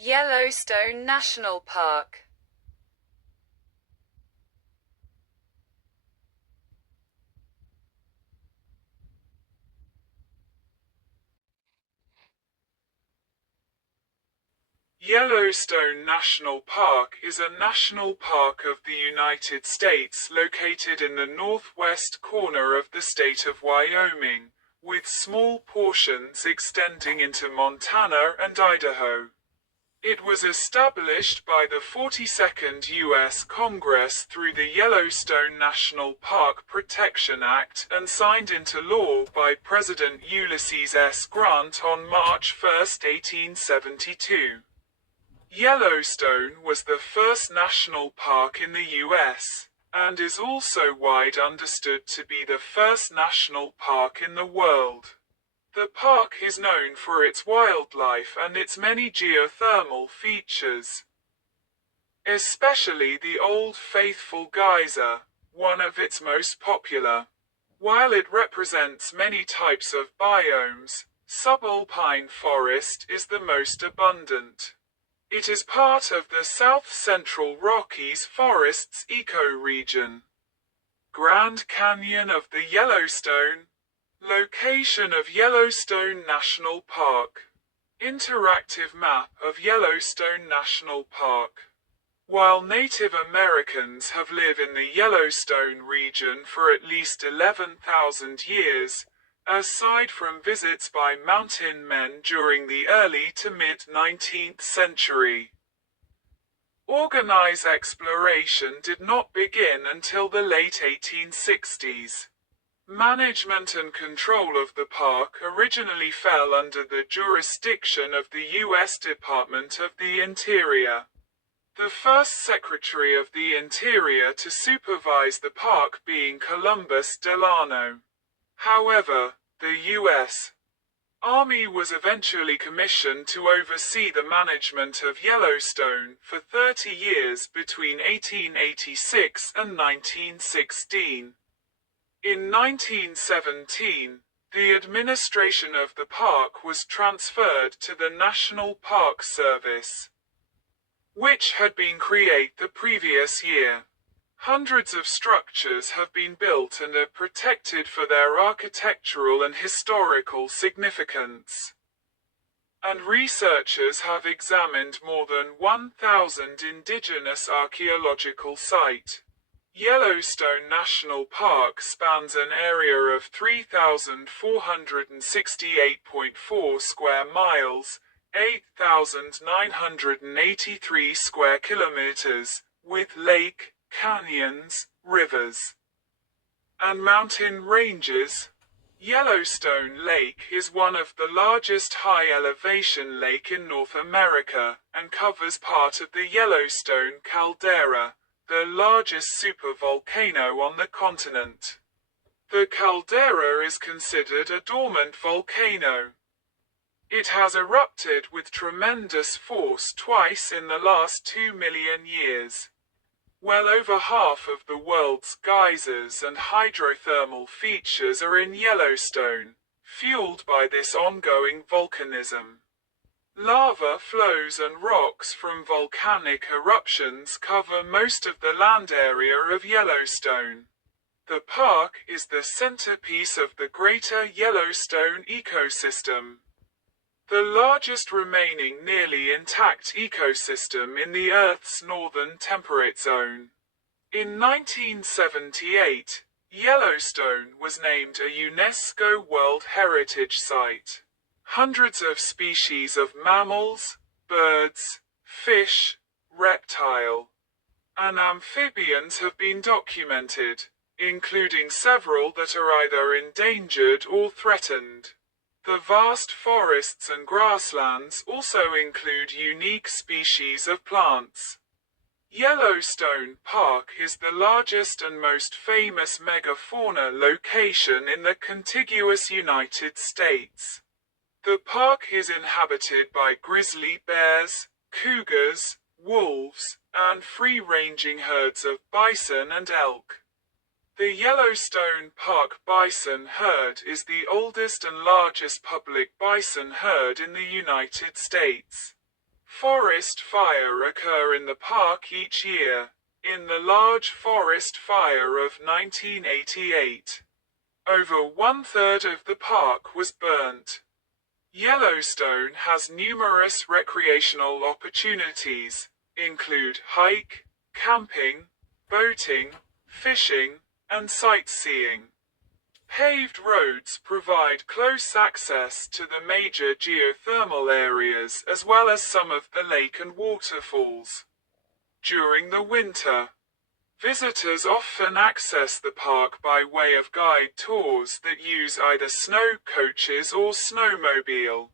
Yellowstone National Park. Yellowstone National Park is a national park of the United States located in the northwest corner of the state of Wyoming, with small portions extending into Montana and Idaho. It was established by the 42nd U.S. Congress through the Yellowstone National Park Protection Act and signed into law by President Ulysses S. Grant on March 1, 1872. Yellowstone was the first national park in the U.S., and is also widely understood to be the first national park in the world. The park is known for its wildlife and its many geothermal features, especially the Old Faithful Geyser, one of its most popular. While it represents many types of biomes, subalpine forest is the most abundant. It is part of the South Central Rockies forests ecoregion. Grand Canyon of the Yellowstone. Location of Yellowstone National Park. Interactive map of Yellowstone National Park. While Native Americans have lived in the Yellowstone region for at least 11,000 years, aside from visits by mountain men during the early to mid-19th century, organized exploration did not begin until the late 1860s. Management and control of the park originally fell under the jurisdiction of the U.S. Department of the Interior. The first Secretary of the Interior to supervise the park being Columbus Delano. However, the U.S. Army was eventually commissioned to oversee the management of Yellowstone for 30 years between 1886 and 1916. In 1917, the administration of the park was transferred to the National Park Service, which had been created the previous year. Hundreds of structures have been built and are protected for their architectural and historical significance. And researchers have examined more than 1,000 indigenous archaeological sites. Yellowstone National Park spans an area of 3,468.4 square miles, 8,983 square kilometers, with lake, canyons, rivers, and mountain ranges. Yellowstone Lake is one of the largest high-elevation lake in North America, and covers part of the Yellowstone caldera, the largest supervolcano on the continent. The caldera is considered a dormant volcano. It has erupted with tremendous force twice in the last 2 million years. Well over half of the world's geysers and hydrothermal features are in Yellowstone, fueled by this ongoing volcanism. Lava flows and rocks from volcanic eruptions cover most of the land area of Yellowstone. The park is the centerpiece of the Greater Yellowstone ecosystem, the largest remaining nearly intact ecosystem in the Earth's northern temperate zone. In 1978, Yellowstone was named a UNESCO World Heritage Site. Hundreds of species of mammals, birds, fish, reptile, and amphibians have been documented, including several that are either endangered or threatened. The vast forests and grasslands also include unique species of plants. Yellowstone Park is the largest and most famous megafauna location in the contiguous United States. The park is inhabited by grizzly bears, cougars, wolves, and free-ranging herds of bison and elk. The Yellowstone Park bison herd is the oldest and largest public bison herd in the United States. Forest fire occur in the park each year. In the large forest fire of 1988, over one-third of the park was burnt. Yellowstone has numerous recreational opportunities, include hike, camping, boating, fishing, and sightseeing. Paved roads provide close access to the major geothermal areas as well as some of the lake and waterfalls. During the winter, visitors often access the park by way of guide tours that use either snow coaches or snowmobile.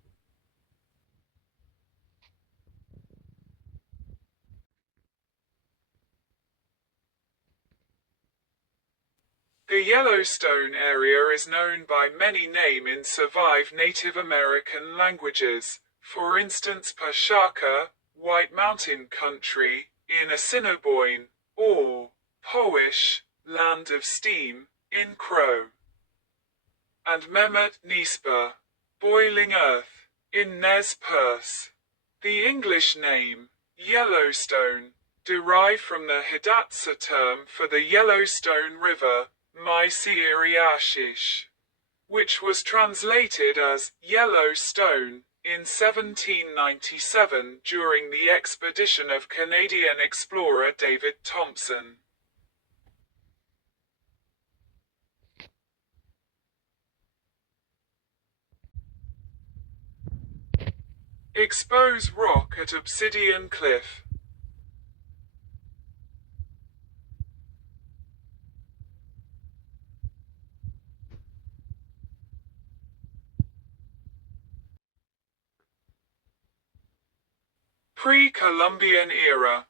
The Yellowstone area is known by many names in survived Native American languages, for instance Pashaka, White Mountain Country, in Assiniboine, or Powish, Land of Steam, in Crow, and Mehmet Nisba, Boiling Earth, in Nez Perce. The English name, Yellowstone, derived from the Hidatsa term for the Yellowstone River, Mysiiriashish, which was translated as Yellow Stone in 1797 during the expedition of Canadian explorer David Thompson. Expose rock at Obsidian Cliff. Pre-Columbian era.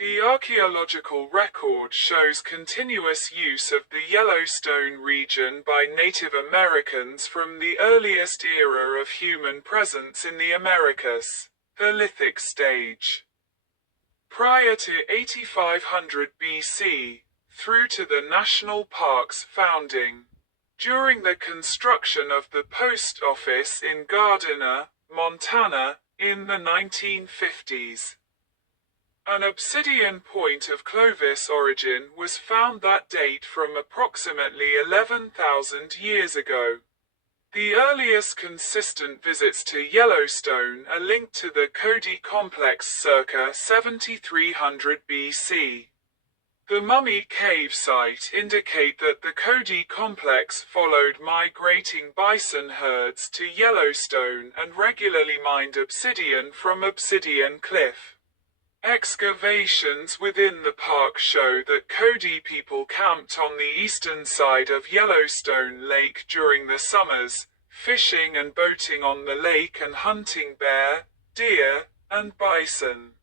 The archaeological record shows continuous use of the Yellowstone region by Native Americans from the earliest era of human presence in the Americas, the Lithic stage. Prior to 8500 BC, through to the national park's founding. During the construction of the post office in Gardiner, Montana, in the 1950s. An obsidian point of Clovis origin was found that date from approximately 11,000 years ago. The earliest consistent visits to Yellowstone are linked to the Cody complex circa 7300 BC. The Mummy Cave site indicate that the Cody complex followed migrating bison herds to Yellowstone and regularly mined obsidian from Obsidian Cliff. Excavations within the park show that Cody people camped on the eastern side of Yellowstone Lake during the summers, fishing and boating on the lake and hunting bear, deer, and bison.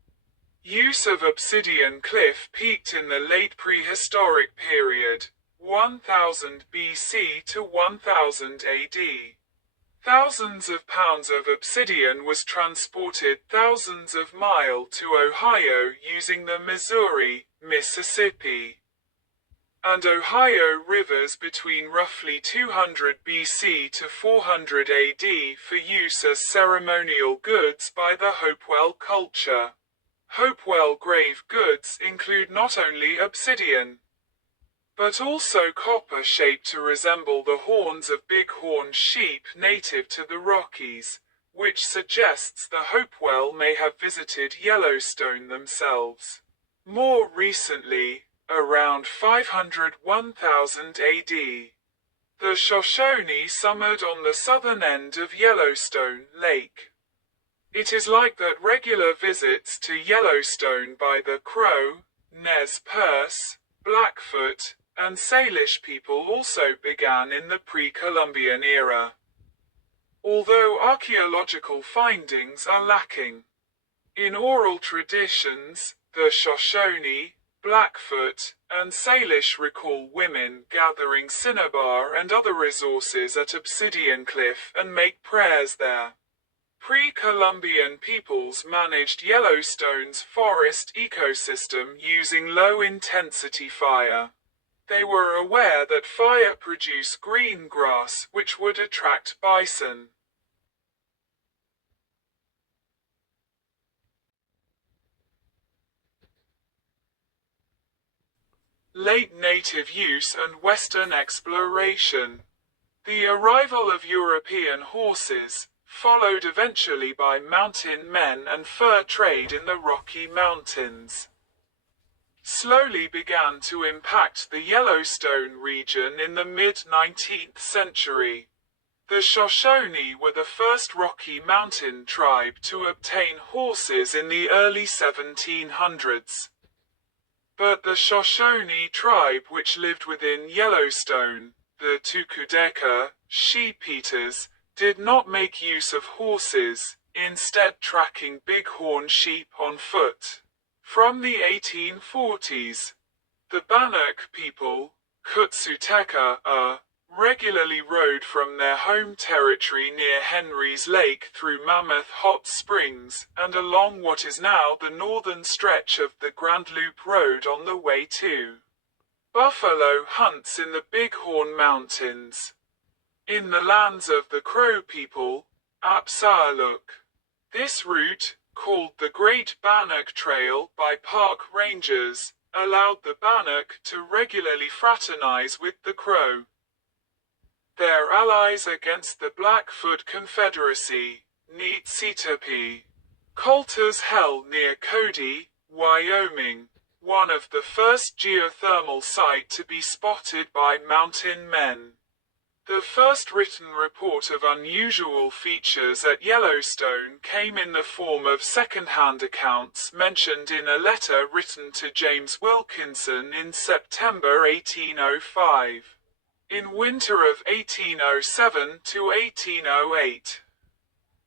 Use of Obsidian Cliff peaked in the late prehistoric period, 1000 BC to 1000 AD. Thousands of pounds of obsidian was transported thousands of miles to Ohio using the Missouri, Mississippi, and Ohio rivers between roughly 200 BC to 400 AD for use as ceremonial goods by the Hopewell culture. Hopewell grave goods include not only obsidian, but also copper shaped to resemble the horns of bighorn sheep native to the Rockies, which suggests the Hopewell may have visited Yellowstone themselves. More recently, around 500–1000 AD, the Shoshone summered on the southern end of Yellowstone Lake. It is like that regular visits to Yellowstone by the Crow, Nez Perce, Blackfoot, and Salish people also began in the pre-Columbian era. Although archaeological findings are lacking. In oral traditions, the Shoshone, Blackfoot, and Salish recall women gathering cinnabar and other resources at Obsidian Cliff and make prayers there. Pre-Columbian peoples managed Yellowstone's forest ecosystem using low-intensity fire. They were aware that fire produced green grass which would attract bison. late native use and Western exploration. The arrival of European horses, followed eventually by mountain men and fur trade in the Rocky Mountains, slowly began to impact the Yellowstone region in the mid-19th century. The Shoshone were the first Rocky Mountain tribe to obtain horses in the early 1700s. But the Shoshone tribe which lived within Yellowstone, the Tukudeka, sheep-eaters, did not make use of horses, instead tracking bighorn sheep on foot. From the 1840s, the Bannock people, Kutsuteka, regularly rode from their home territory near Henry's Lake through Mammoth Hot Springs, and along what is now the northern stretch of the Grand Loop Road on the way to buffalo hunts in the Bighorn Mountains. In the lands of the Crow people, Apsahaluk, this route, called the Great Bannock Trail by park rangers, allowed the Bannock to regularly fraternize with the Crow, their allies against the Blackfoot Confederacy, Neetsitapi. Coulter's Hell near Cody, Wyoming, one of the first geothermal site to be spotted by mountain men. The first written report of unusual features at Yellowstone came in the form of second-hand accounts mentioned in a letter written to James Wilkinson in September 1805. In winter of 1807 to 1808,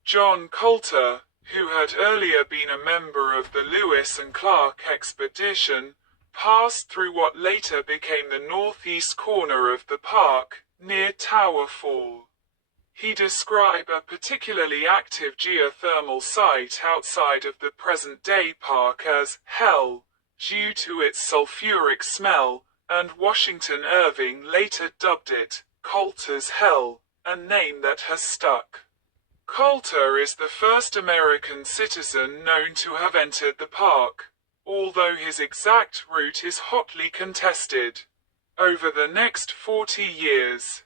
John Coulter, who had earlier been a member of the Lewis and Clark expedition, passed through what later became the northeast corner of the park, near Tower Fall. He described a particularly active geothermal site outside of the present-day park as Hell, due to its sulfuric smell, and Washington Irving later dubbed it Coulter's Hell, a name that has stuck. Coulter is the first American citizen known to have entered the park, although his exact route is hotly contested. Over the next 40 years,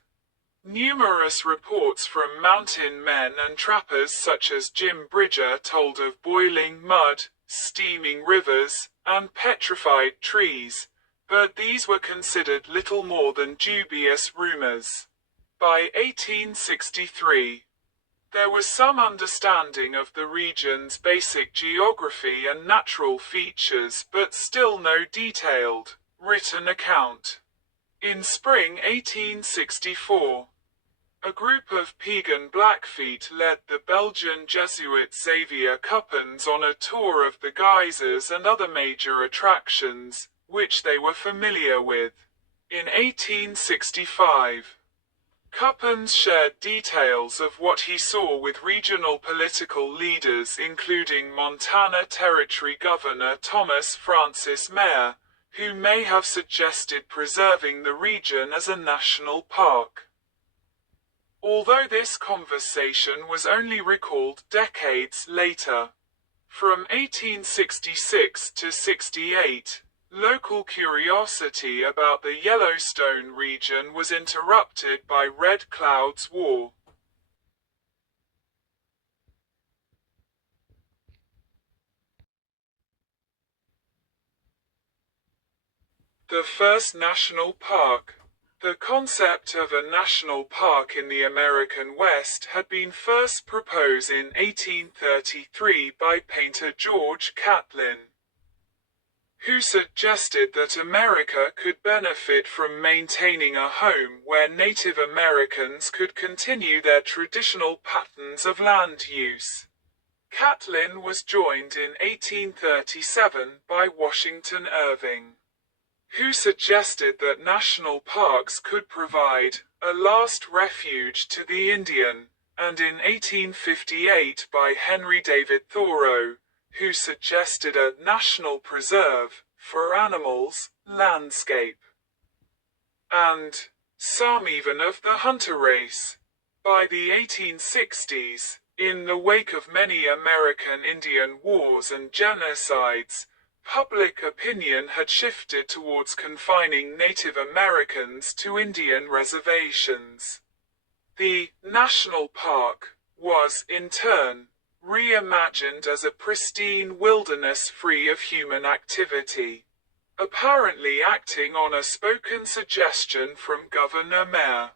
numerous reports from mountain men and trappers such as Jim Bridger told of boiling mud, steaming rivers, and petrified trees, but these were considered little more than dubious rumors. By 1863, there was some understanding of the region's basic geography and natural features, but still no detailed, written account. In spring 1864, a group of Piegan Blackfeet led the Belgian Jesuit Xavier Cuppens on a tour of the geysers and other major attractions, which they were familiar with. In 1865, Cuppens shared details of what he saw with regional political leaders including Montana Territory Governor Thomas Francis Meyer, who may have suggested preserving the region as a national park. Although this conversation was only recalled decades later, from 1866 to 68, local curiosity about the Yellowstone region was interrupted by Red Cloud's War. The first national park. The concept of a national park in the American West had been first proposed in 1833 by painter George Catlin, who suggested that America could benefit from maintaining a home where Native Americans could continue their traditional patterns of land use. Catlin was joined in 1837 by Washington Irving, who suggested that national parks could provide a last refuge to the Indian, and in 1858 by Henry David Thoreau, who suggested a national preserve for animals, landscape, and some even of the hunter race. By the 1860s, in the wake of many American Indian wars and genocides, Public opinion had shifted towards confining Native Americans to Indian reservations. The national park was, in turn, reimagined as a pristine wilderness free of human activity, apparently acting on a spoken suggestion from Governor Mayer.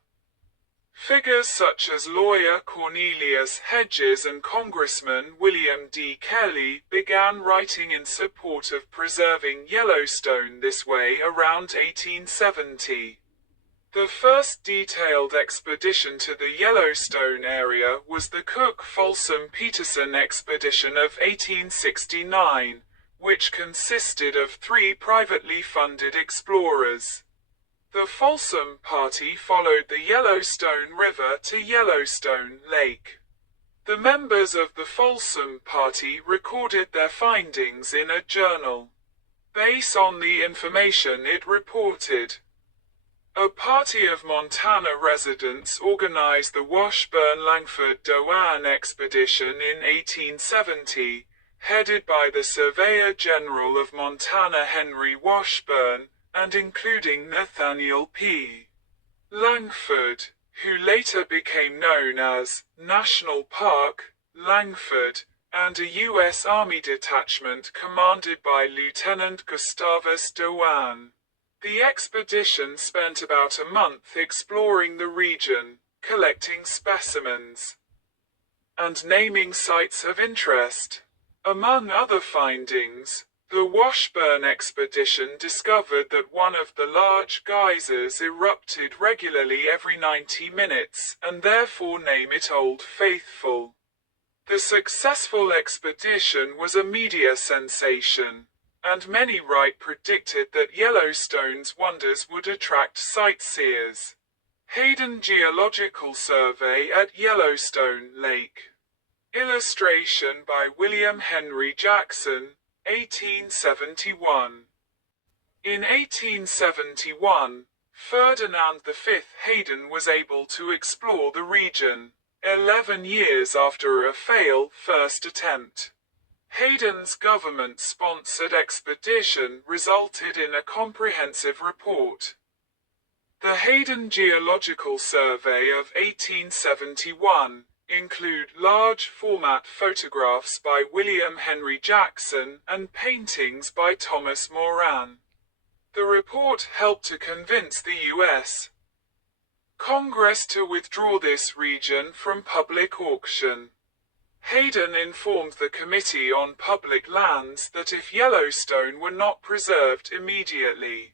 Figures such as lawyer Cornelius Hedges and Congressman William D. Kelly began writing in support of preserving Yellowstone this way around 1870. The first detailed expedition to the Yellowstone area was the Cook-Folsom-Peterson expedition of 1869, which consisted of 3 privately funded explorers. The Folsom Party followed the Yellowstone River to Yellowstone Lake. The members of the Folsom Party recorded their findings in a journal. Based on the information it reported, a party of Montana residents organized the Washburn-Langford-Doane expedition in 1870, headed by the Surveyor General of Montana Henry Washburn, and including Nathaniel P. Langford, who later became known as National Park Langford, and a U.S. Army detachment commanded by Lieutenant Gustavus Doane. The expedition spent about a month exploring the region, collecting specimens, and naming sites of interest. Among other findings, the Washburn expedition discovered that one of the large geysers erupted regularly every 90 minutes, and therefore named it Old Faithful. The successful expedition was a media sensation, and many predicted that Yellowstone's wonders would attract sightseers. Hayden Geological Survey at Yellowstone Lake. Illustration by William Henry Jackson, 1871. In 1871, Ferdinand V Hayden was able to explore the region, 11 years after a failed first attempt. Hayden's government-sponsored expedition resulted in a comprehensive report. The Hayden Geological Survey of 1871 include large-format photographs by William Henry Jackson and paintings by Thomas Moran. The report helped to convince the U.S. Congress to withdraw this region from public auction. Hayden informed the Committee on Public Lands that if Yellowstone were not preserved immediately,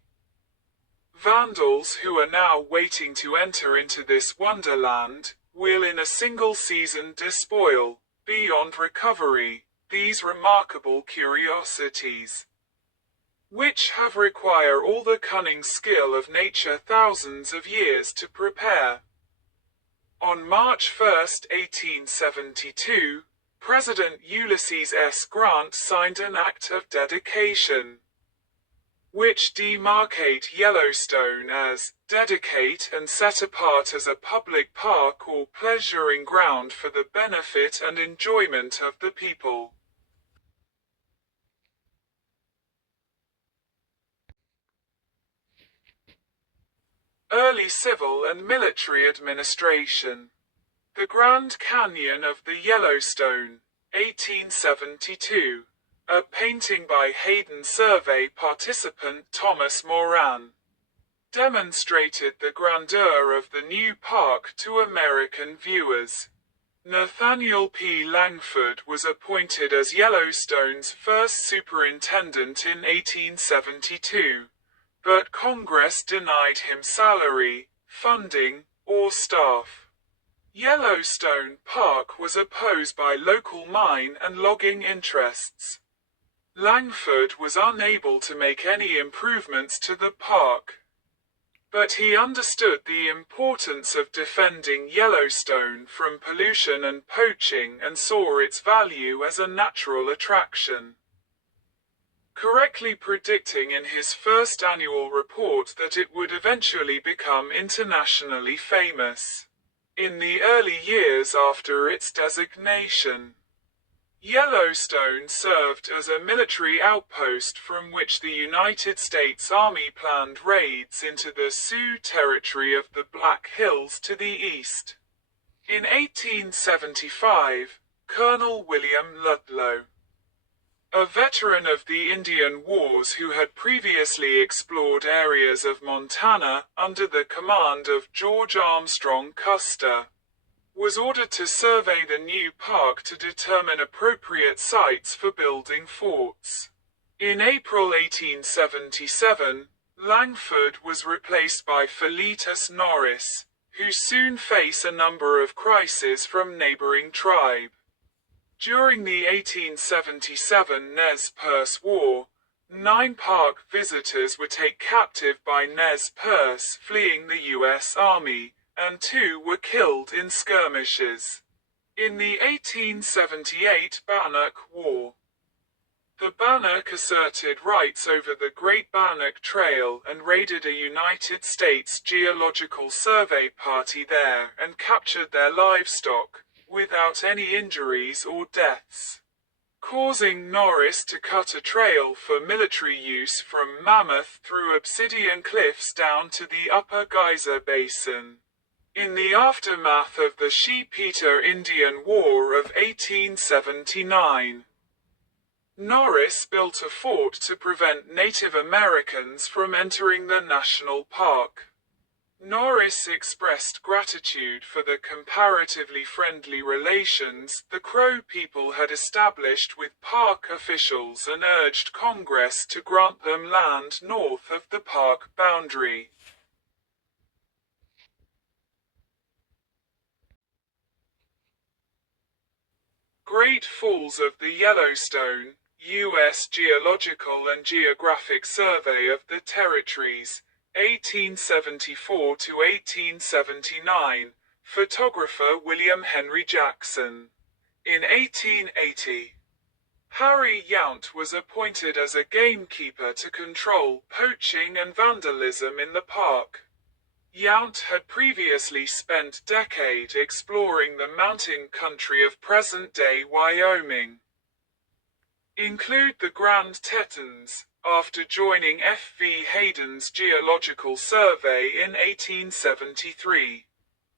vandals who are now waiting to enter into this wonderland will in a single season despoil, beyond recovery, these remarkable curiosities, which have required all the cunning skill of nature thousands of years to prepare. On March 1, 1872, President Ulysses S. Grant signed an Act of Dedication, which demarcate Yellowstone as dedicate and set apart as a public park or pleasuring ground for the benefit and enjoyment of the people. Early civil and military administration. The Grand Canyon of the Yellowstone, 1872. A painting by Hayden Survey participant Thomas Moran demonstrated the grandeur of the new park to American viewers. Nathaniel P. Langford was appointed as Yellowstone's first superintendent in 1872, but Congress denied him salary, funding, or staff. Yellowstone Park was opposed by local mine and logging interests. Langford was unable to make any improvements to the park, but he understood the importance of defending Yellowstone from pollution and poaching and saw its value as a natural attraction, correctly predicting in his first annual report that it would eventually become internationally famous. In the early years after its designation, Yellowstone served as a military outpost from which the United States Army planned raids into the Sioux Territory of the Black Hills to the east. In 1875, Colonel William Ludlow, a veteran of the Indian Wars who had previously explored areas of Montana under the command of George Armstrong Custer, was ordered to survey the new park to determine appropriate sites for building forts. In April 1877, Langford was replaced by Philetus Norris, who soon faced a number of crises from neighboring tribe. During the 1877 Nez Perce War, 9 park visitors were taken captive by Nez Perce fleeing the U.S. Army, and 2 were killed in skirmishes. In the 1878 Bannock War, the Bannock asserted rights over the Great Bannock Trail and raided a United States Geological Survey party there and captured their livestock, without any injuries or deaths, causing Norris to cut a trail for military use from Mammoth through Obsidian Cliffs down to the Upper Geyser Basin. In the aftermath of the Sheep-Eater Indian War of 1879, Norris built a fort to prevent Native Americans from entering the national park. Norris expressed gratitude for the comparatively friendly relations the Crow people had established with park officials and urged Congress to grant them land north of the park boundary. Great Falls of the Yellowstone, U.S. Geological and Geographic Survey of the Territories, 1874 to 1879, photographer William Henry Jackson. In 1880, Harry Yount was appointed as a gamekeeper to control poaching and vandalism in the park. Yount had previously spent decades exploring the mountain country of present-day Wyoming. Include the Grand Tetons, after joining F. V. Hayden's Geological Survey in 1873.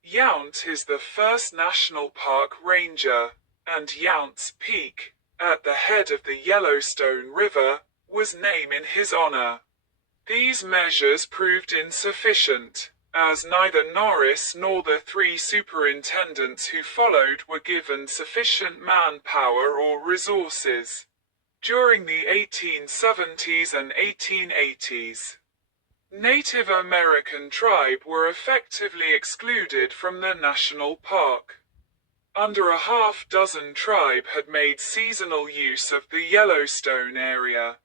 Yount is the first national park ranger, and Yount's Peak, at the head of the Yellowstone River, was named in his honor. These measures proved insufficient, as neither Norris nor the 3 superintendents who followed were given sufficient manpower or resources. During the 1870s and 1880s, Native American tribe were effectively excluded from the national park. Under a half-dozen tribe had made seasonal use of the Yellowstone area.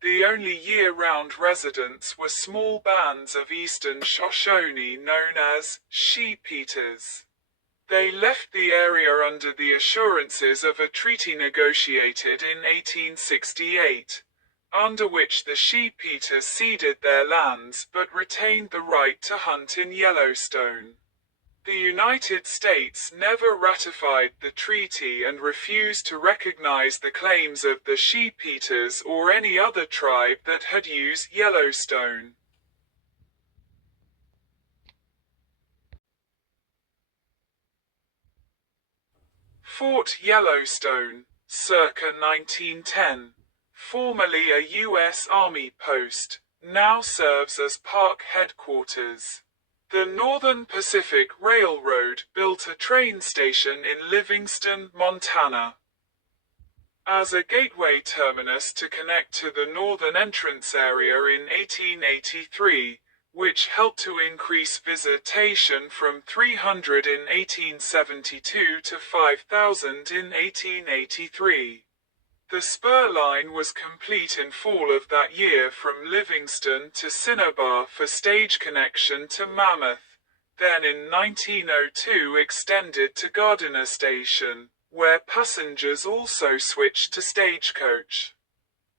The only year-round residents were small bands of eastern Shoshone known as Sheep-Eaters. They left the area under the assurances of a treaty negotiated in 1868, under which the Sheep-Eaters ceded their lands but retained the right to hunt in Yellowstone. The United States never ratified the treaty and refused to recognize the claims of the Sheep-Eaters or any other tribe that had used Yellowstone. Fort Yellowstone, circa 1910, formerly a U.S. Army post, now serves as park headquarters. The Northern Pacific Railroad built a train station in Livingston, Montana, as a gateway terminus to connect to the northern entrance area in 1883, which helped to increase visitation from 300 in 1872 to 5,000 in 1883. The spur line was complete in fall of that year from Livingston to Cinnabar for stage connection to Mammoth, then in 1902 extended to Gardiner Station, where passengers also switched to stagecoach.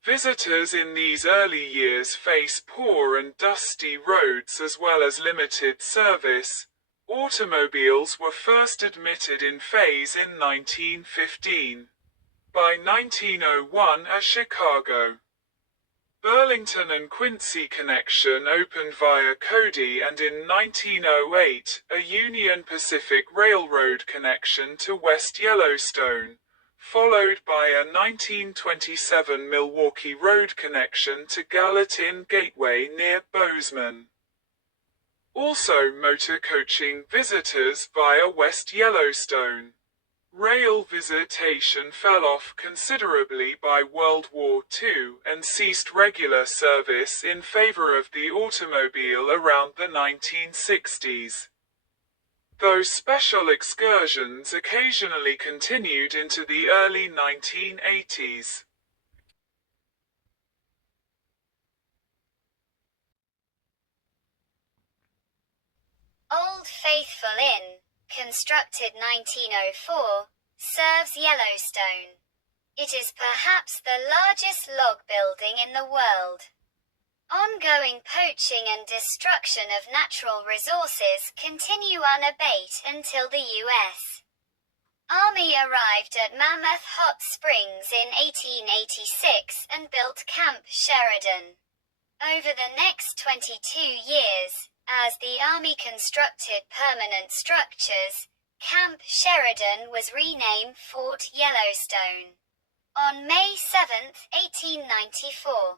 Visitors in these early years face poor and dusty roads as well as limited service. Automobiles were first admitted in phase in 1915. By 1901 at Chicago. Burlington and Quincy connection opened via Cody, and in 1908, a Union Pacific Railroad connection to West Yellowstone, followed by a 1927 Milwaukee Road connection to Gallatin Gateway near Bozeman. Also motor coaching visitors via West Yellowstone. Rail visitation fell off considerably by World War II and ceased regular service in favor of the automobile around the 1960s. Though special excursions occasionally continued into the early 1980s. Old Faithful Inn, constructed 1904, serves Yellowstone. It is perhaps the largest log building in the world. Ongoing poaching and destruction of natural resources continue unabated until the U.S. Army arrived at Mammoth Hot Springs in 1886 and built Camp Sheridan. Over the next 22 years, as the Army constructed permanent structures, Camp Sheridan was renamed Fort Yellowstone. On May 7, 1894,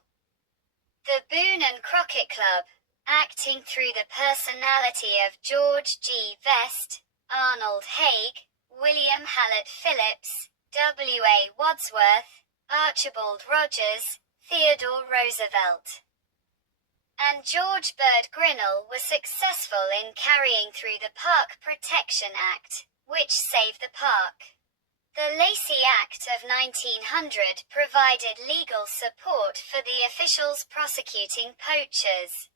the Boone and Crockett Club, acting through the personality of George G. Vest, Arnold Haig, William Hallett Phillips, W.A. Wadsworth, Archibald Rogers, Theodore Roosevelt, and George Bird Grinnell were successful in carrying through the Park Protection Act, which saved the park. The Lacey Act of 1900 provided legal support for the officials prosecuting poachers.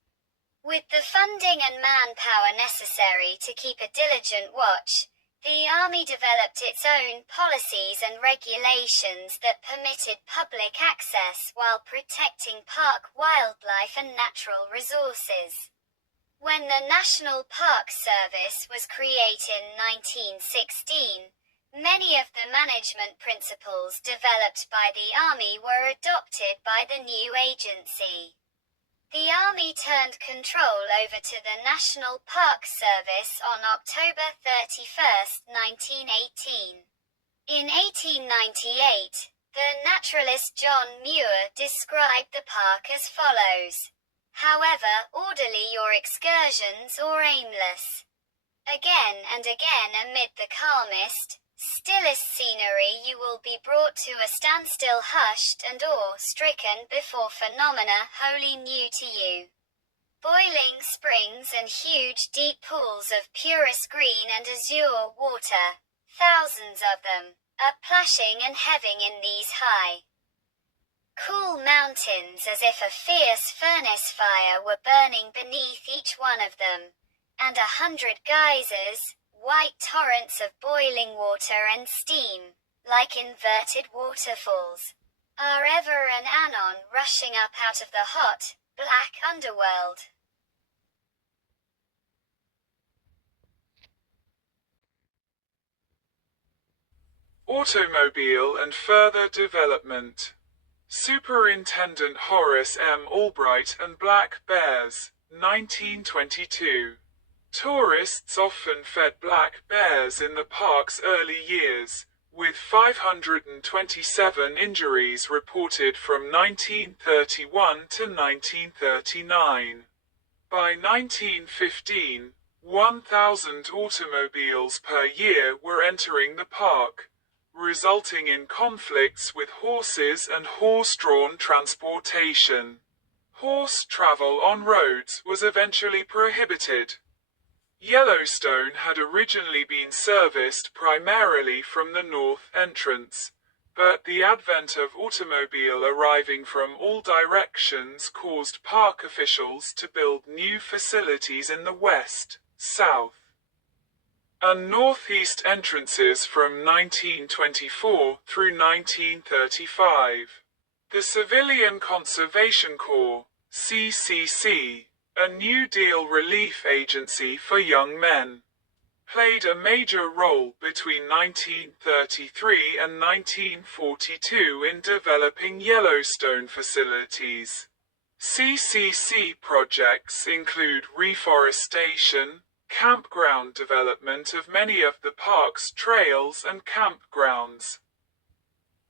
With the funding and manpower necessary to keep a diligent watch, the Army developed its own policies and regulations that permitted public access while protecting park wildlife and natural resources. When the National Park Service was created in 1916, many of the management principles developed by the Army were adopted by the new agency. The Army turned control over to the National Park Service on October 31, 1918. In 1898, the naturalist John Muir described the park as follows: "However orderly your excursions or aimless, again and again amid the calmest, stillest scenery you will be brought to a standstill, hushed and awe-stricken before phenomena wholly new to you. Boiling springs and huge deep pools of purest green and azure water, thousands of them, are plashing and heaving in these high, cool mountains as if a fierce furnace fire were burning beneath each one of them, and 100 geysers, white torrents of boiling water and steam, like inverted waterfalls, are ever and anon rushing up out of the hot, black underworld." Automobile and further development. Superintendent Horace M. Albright and Black Bears, 1922. Tourists often fed black bears in the park's early years, with 527 injuries reported from 1931 to 1939. By 1915, 1,000 automobiles per year were entering the park, resulting in conflicts with horses and horse-drawn transportation. Horse travel on roads was eventually prohibited. Yellowstone had originally been serviced primarily from the north entrance, but the advent of automobile arriving from all directions caused park officials to build new facilities in the west, south, and northeast entrances from 1924 through 1935. The Civilian Conservation Corps, CCC, a New Deal relief agency for young men, played a major role between 1933 and 1942 in developing Yellowstone facilities. CCC projects include reforestation, campground development of many of the park's trails and campgrounds,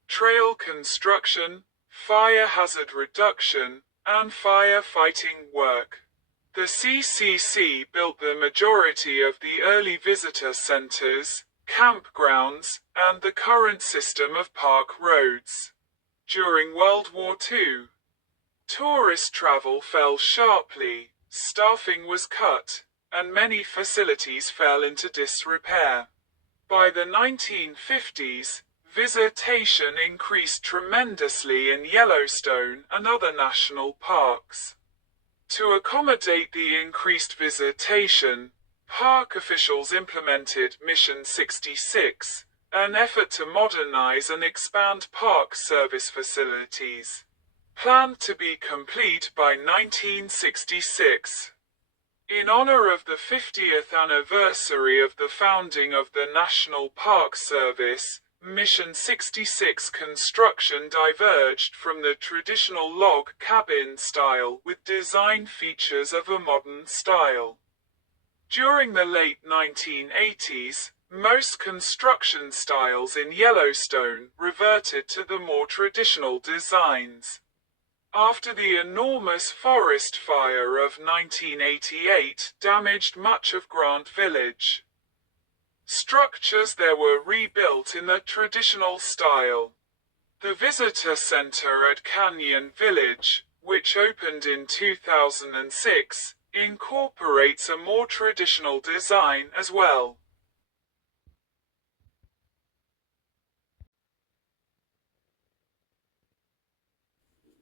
trail construction, fire hazard reduction, and firefighting work. The CCC built the majority of the early visitor centers, campgrounds, and the current system of park roads. During World War II, tourist travel fell sharply, staffing was cut, and many facilities fell into disrepair. By the 1950s, visitation increased tremendously in Yellowstone and other national parks. To accommodate the increased visitation, park officials implemented Mission 66, an effort to modernize and expand park service facilities. Planned to be complete by 1966. In honor of the 50th anniversary of the founding of the National Park Service, Mission 66 construction diverged from the traditional log cabin style with design features of a modern style. During the late 1980s, most construction styles in Yellowstone reverted to the more traditional designs. After the enormous forest fire of 1988 damaged much of Grant Village, structures there were rebuilt in the traditional style. The visitor center at Canyon Village, which opened in 2006, incorporates a more traditional design as well.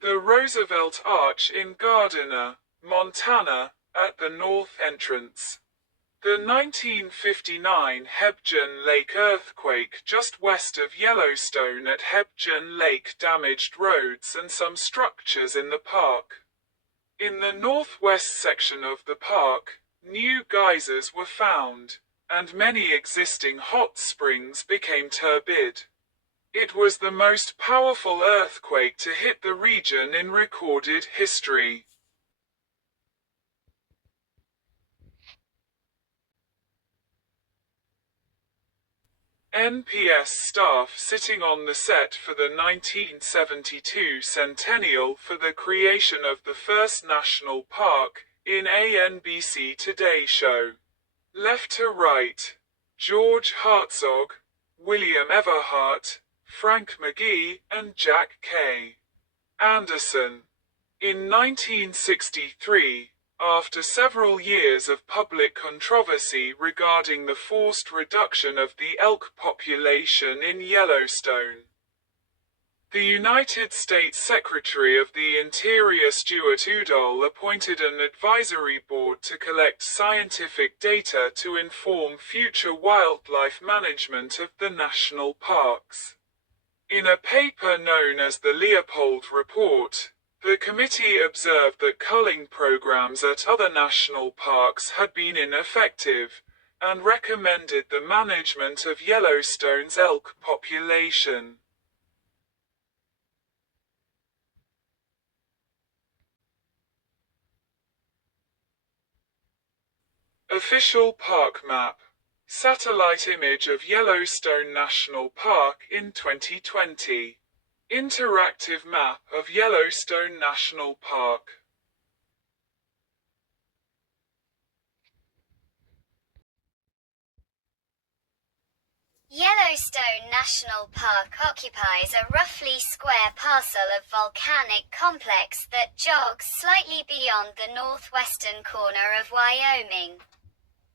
The Roosevelt Arch in Gardiner, Montana, at the north entrance. The 1959 Hebgen Lake earthquake just west of Yellowstone at Hebgen Lake damaged roads and some structures in the park. In the northwest section of the park, new geysers were found, and many existing hot springs became turbid. It was the most powerful earthquake to hit the region in recorded history. NPS staff sitting on the set for the 1972 centennial for the creation of the first national park, in a NBC Today show. Left to right: George Hartzog, William Everhart, Frank McGee, and Jack K. Anderson. In 1963, after several years of public controversy regarding the forced reduction of the elk population in Yellowstone, the United States Secretary of the Interior Stuart Udall appointed an advisory board to collect scientific data to inform future wildlife management of the national parks. In a paper known as the Leopold Report, the committee observed that culling programs at other national parks had been ineffective, and recommended the management of Yellowstone's elk population. Official park map. Satellite image of Yellowstone National Park in 2020. Interactive map of Yellowstone National Park. Yellowstone National Park occupies a roughly square parcel of volcanic complex that jogs slightly beyond the northwestern corner of Wyoming.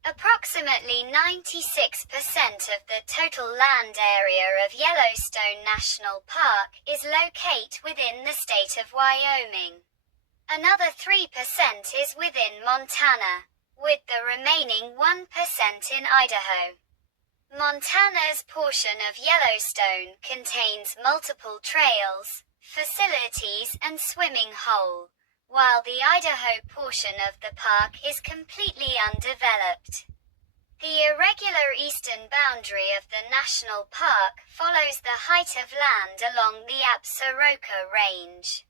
Approximately 96% of the total land area of Yellowstone National Park is located within the state of Wyoming. Another 3% is within Montana, with the remaining 1% in Idaho. Montana's portion of Yellowstone contains multiple trails, facilities and swimming hole, while the Idaho portion of the park is completely undeveloped. The irregular eastern boundary of the national park follows the height of land along the Absaroka Range.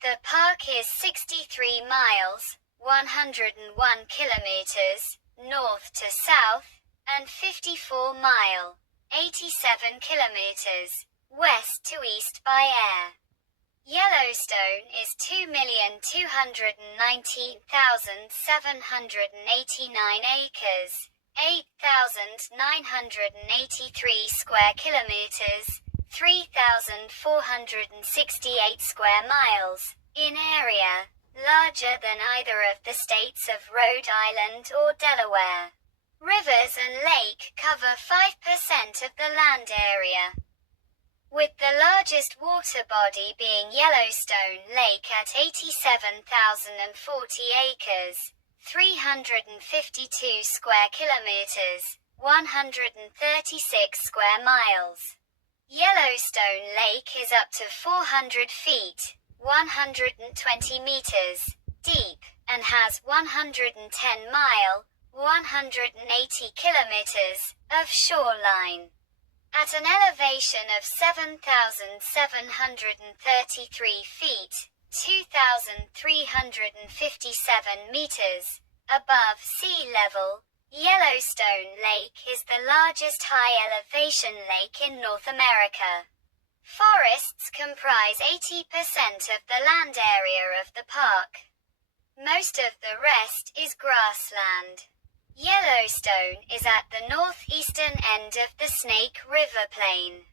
The park is 63 miles, 101 kilometers, north to south, and 54 mile, 87 kilometers, west to east by air. Yellowstone is 2,219,789 acres, 8,983 square kilometers, 3,468 square miles, in area, larger than either of the states of Rhode Island or Delaware. Rivers and lake cover 5% of the land area, with the largest water body being Yellowstone Lake at 87,040 acres, 352 square kilometers, 136 square miles. Yellowstone Lake is up to 400 feet, 120 meters, deep, and has 110 mile, 180 kilometers, of shoreline. At an elevation of 7,733 feet, 2,357 meters, above sea level, Yellowstone Lake is the largest high-elevation lake in North America. Forests comprise 80% of the land area of the park. Most of the rest is grassland. Yellowstone is at the northeastern end of the Snake River Plain,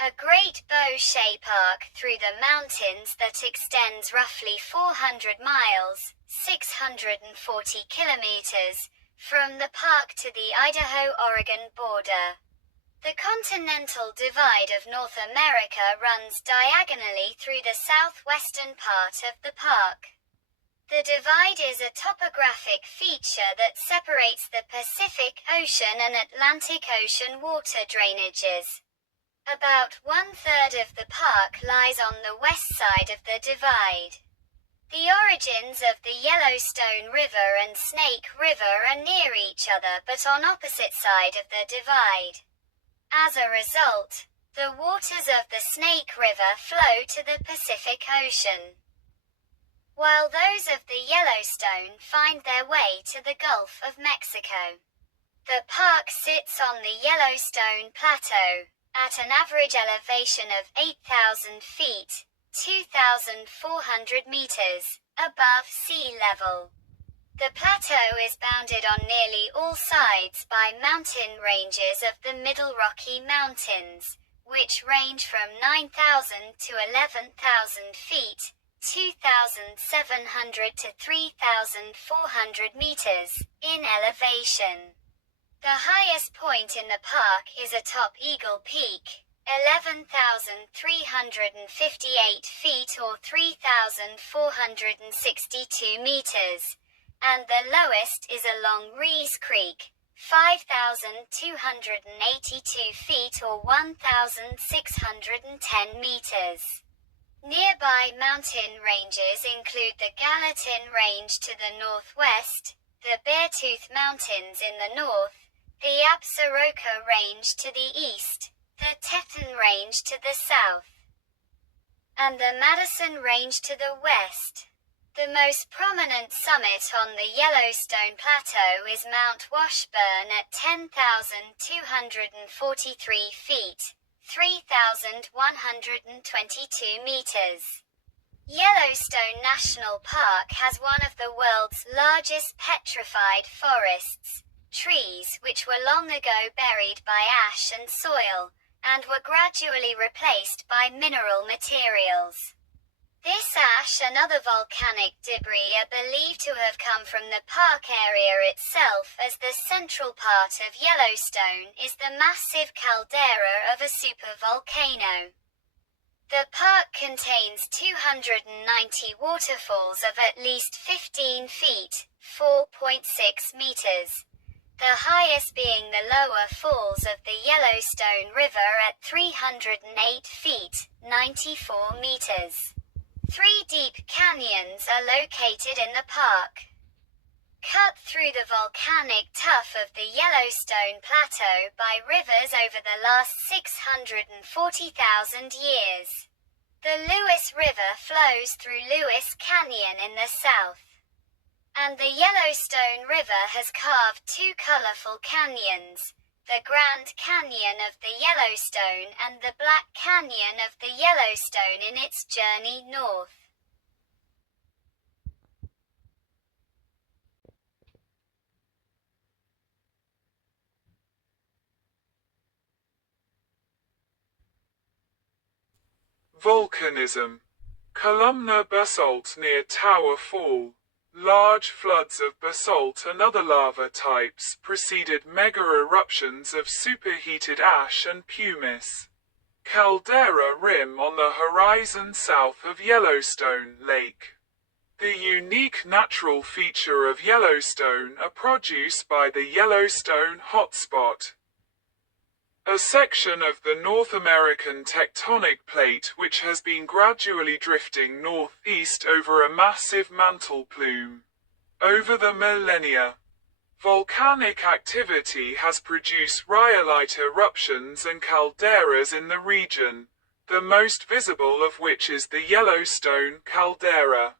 a great bow-shaped arc through the mountains that extends roughly 400 miles, 640 kilometers, from the park to the Idaho-Oregon border. The continental divide of North America runs diagonally through the southwestern part of the park. The divide is a topographic feature that separates the Pacific Ocean and Atlantic Ocean water drainages. About 1/3 of the park lies on the west side of the divide. The origins of the Yellowstone River and Snake River are near each other but on opposite sides of the divide. As a result, the waters of the Snake River flow to the Pacific Ocean, while those of the Yellowstone find their way to the Gulf of Mexico. The park sits on the Yellowstone Plateau, at an average elevation of 8,000 feet, 2,400 meters, above sea level. The plateau is bounded on nearly all sides by mountain ranges of the Middle Rocky Mountains, which range from 9,000 to 11,000 feet, 2,700 to 3,400 meters, in elevation. The highest point in the park is atop Eagle Peak, 11,358 feet or 3,462 meters, and the lowest is along Reese Creek, 5,282 feet or 1,610 meters. Nearby mountain ranges include the Gallatin Range to the northwest, the Beartooth Mountains in the north, the Absaroka Range to the east, the Teton Range to the south, and the Madison Range to the west. The most prominent summit on the Yellowstone Plateau is Mount Washburn at 10,243 feet, 3,122 meters. Yellowstone National Park has one of the world's largest petrified forests, trees which were long ago buried by ash and soil, and were gradually replaced by mineral materials. This ash and other volcanic debris are believed to have come from the park area itself, as the central part of Yellowstone is the massive caldera of a supervolcano. The park contains 290 waterfalls of at least 15 feet, 4.6 meters, the highest being the lower falls of the Yellowstone River at 308 feet, 94 meters. 3 deep canyons are located in the park. cut through the volcanic tuff of the Yellowstone Plateau by rivers over the last 640,000 years. The Lewis River flows through Lewis Canyon in the south. And the Yellowstone River has carved two colorful canyons, the Grand Canyon of the Yellowstone and the Black Canyon of the Yellowstone in its journey north. Volcanism. Columnar basalt near Tower Fall. Large floods of basalt and other lava types preceded mega-eruptions of superheated ash and pumice. Caldera rim on the horizon south of Yellowstone Lake. The unique natural feature of Yellowstone are produced by the Yellowstone hotspot, a section of the North American tectonic plate which has been gradually drifting northeast over a massive mantle plume. Over the millennia, volcanic activity has produced rhyolite eruptions and calderas in the region, the most visible of which is the Yellowstone caldera.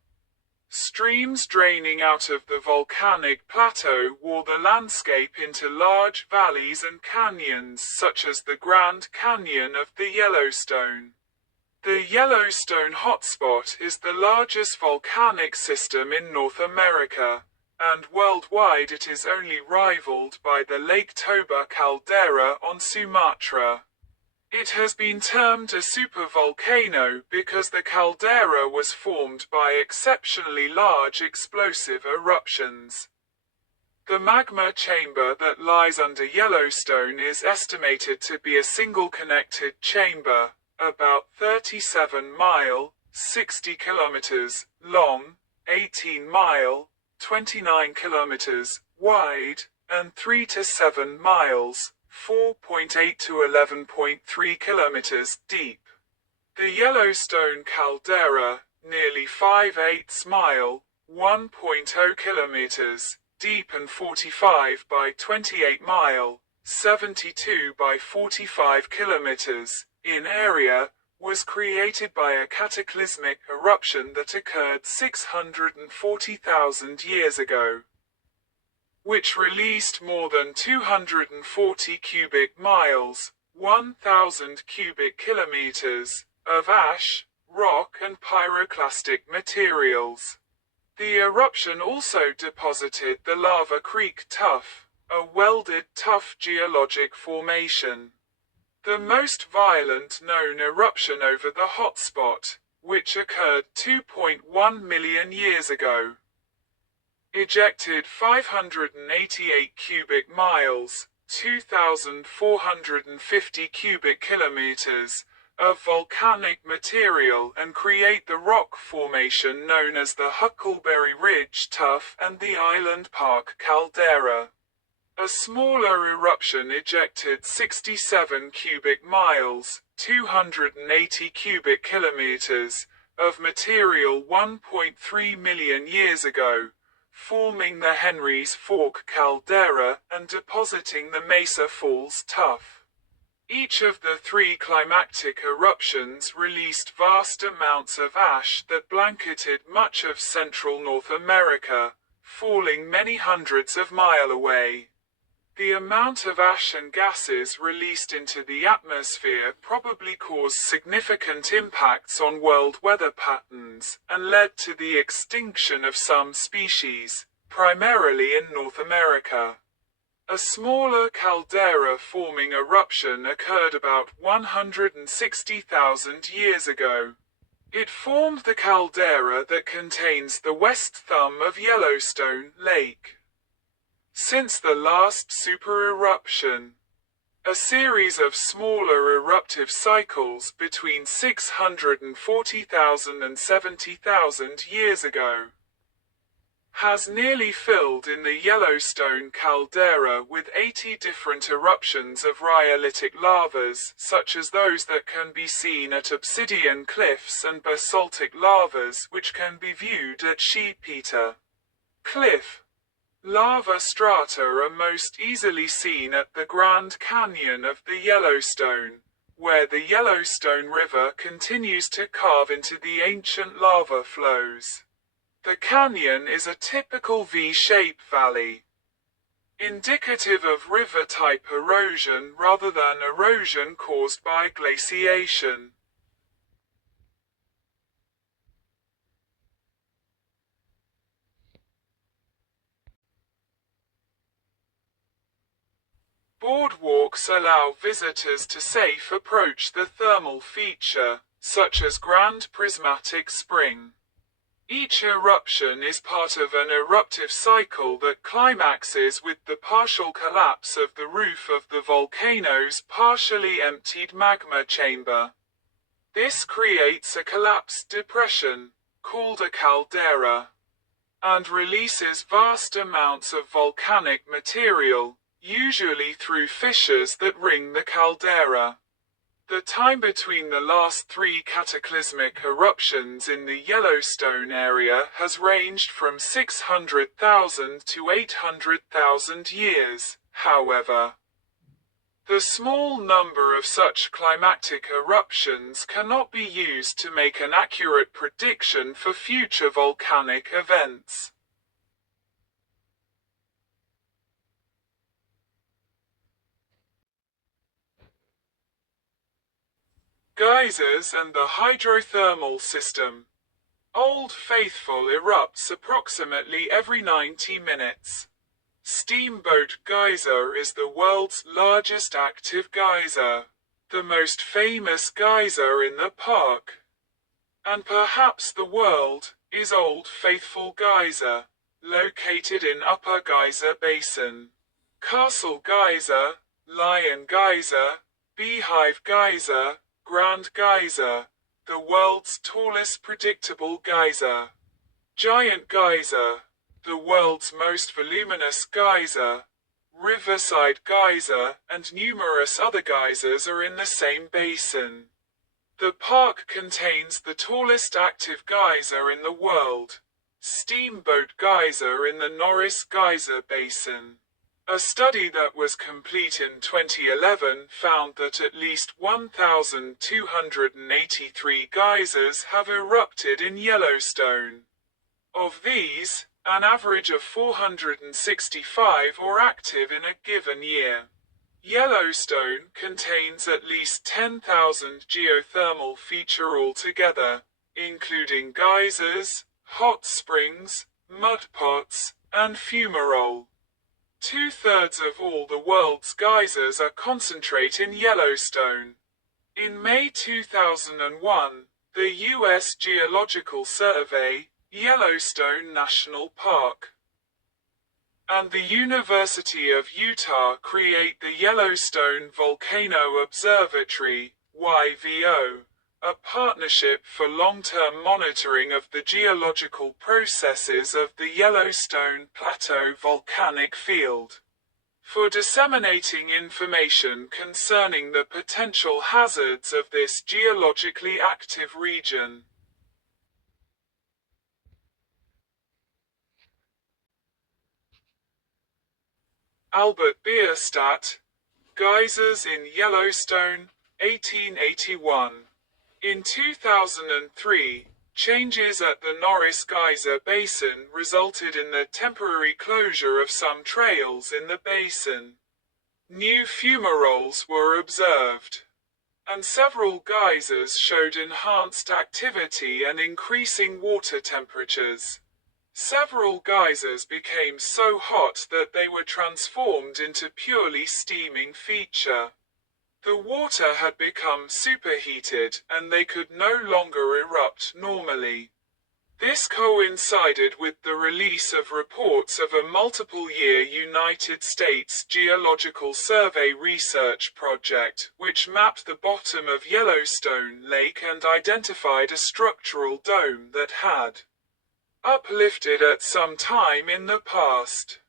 Streams draining out of the volcanic plateau wore the landscape into large valleys and canyons such as the Grand Canyon of the Yellowstone. The Yellowstone hotspot is the largest volcanic system in North America, and worldwide it is only rivaled by the Lake Toba caldera on Sumatra. It has been termed a supervolcano because the caldera was formed by exceptionally large explosive eruptions. The magma chamber that lies under Yellowstone is estimated to be a single connected chamber, about 37 mile, 60 kilometers long, 18 mile, 29 kilometers wide, and 3 to 7 miles, 4.8 to 11.3 kilometers deep. The Yellowstone caldera, nearly 5/8 mile, 1.0 kilometers deep and 45 by 28 mile, 72 by 45 kilometers in area, was created by a cataclysmic eruption that occurred 640,000 years ago, which released more than 240 cubic miles, 1,000 cubic kilometers, of ash, rock and pyroclastic materials. The eruption also deposited the Lava Creek Tuff, a welded tuff geologic formation. The most violent known eruption over the hotspot, which occurred 2.1 million years ago, ejected 588 cubic miles, 2,450 cubic kilometers, of volcanic material and create the rock formation known as the Huckleberry Ridge Tuff and the Island Park Caldera. A smaller eruption ejected 67 cubic miles, 280 cubic kilometers, of material 1.3 million years ago, forming the Henry's Fork caldera and depositing the Mesa Falls Tuff. Each of the three climactic eruptions released vast amounts of ash that blanketed much of central North America, falling many hundreds of miles away. The amount of ash and gases released into the atmosphere probably caused significant impacts on world weather patterns, and led to the extinction of some species, primarily in North America. A smaller caldera-forming eruption occurred about 160,000 years ago. It formed the caldera that contains the west thumb of Yellowstone Lake. Since the last supereruption, a series of smaller eruptive cycles between 640,000 and 70,000 years ago, has nearly filled in the Yellowstone caldera with 80 different eruptions of rhyolitic lavas, such as those that can be seen at obsidian cliffs and basaltic lavas which can be viewed at Sheepita Cliff. Lava strata are most easily seen at the Grand Canyon of the Yellowstone, where the Yellowstone River continues to carve into the ancient lava flows. The canyon is a typical V-shaped valley, indicative of river-type erosion rather than erosion caused by glaciation. Boardwalks allow visitors to safe approach the thermal feature, such as Grand Prismatic Spring. Each eruption is part of an eruptive cycle that climaxes with the partial collapse of the roof of the volcano's partially emptied magma chamber. This creates a collapsed depression, called a caldera, and releases vast amounts of volcanic material, usually through fissures that ring the caldera. The time between the last three cataclysmic eruptions in the Yellowstone area has ranged from 600,000 to 800,000 years, however. The small number of such climatic eruptions cannot be used to make an accurate prediction for future volcanic events. Geysers and the hydrothermal system. Old Faithful erupts approximately every 90 minutes. Steamboat Geyser is the world's largest active geyser, the most famous geyser in the park, and perhaps the world, is Old Faithful Geyser, located in Upper Geyser Basin. Castle Geyser, Lion Geyser, Beehive Geyser, Grand Geyser, the world's tallest predictable geyser. Giant Geyser, the world's most voluminous geyser. Riverside Geyser, and numerous other geysers are in the same basin. The park contains the tallest active geyser in the world, Steamboat Geyser in the Norris Geyser Basin. A study that was complete in 2011 found that at least 1,283 geysers have erupted in Yellowstone. Of these, an average of 465 are active in a given year. Yellowstone contains at least 10,000 geothermal features altogether, including geysers, hot springs, mud pots, and fumarole. 2/3 of all the world's geysers are concentrated in Yellowstone. In May 2001, the U.S. Geological Survey, Yellowstone National Park, and the University of Utah create the Yellowstone Volcano Observatory, YVO, a partnership for long-term monitoring of the geological processes of the Yellowstone Plateau volcanic field. For disseminating information concerning the potential hazards of this geologically active region. Albert Bierstadt, Geysers in Yellowstone, 1881. In 2003, changes at the Norris Geyser Basin resulted in the temporary closure of some trails in the basin. New fumaroles were observed, and several geysers showed enhanced activity and increasing water temperatures. Several geysers became so hot that they were transformed into purely steaming feature. The water had become superheated, and they could no longer erupt normally. This coincided with the release of reports of a multiple-year United States Geological Survey research project, which mapped the bottom of Yellowstone Lake and identified a structural dome that had uplifted at some time in the past.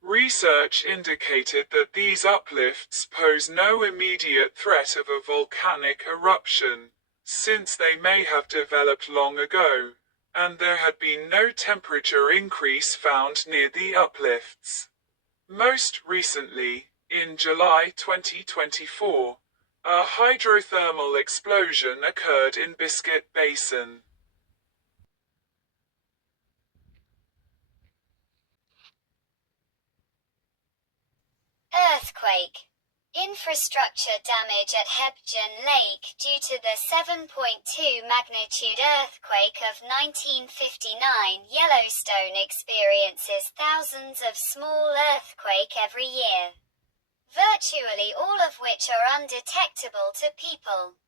Research indicated that these uplifts pose no immediate threat of a volcanic eruption, since they may have developed long ago. and there had been no temperature increase found near the uplifts. Most recently, in July 2024, a hydrothermal explosion occurred in Biscuit Basin. Earthquake. Infrastructure damage at Hebgen Lake due to the 7.2 magnitude earthquake of 1959. Yellowstone experiences thousands of small earthquakes every year, virtually all of which are undetectable to people.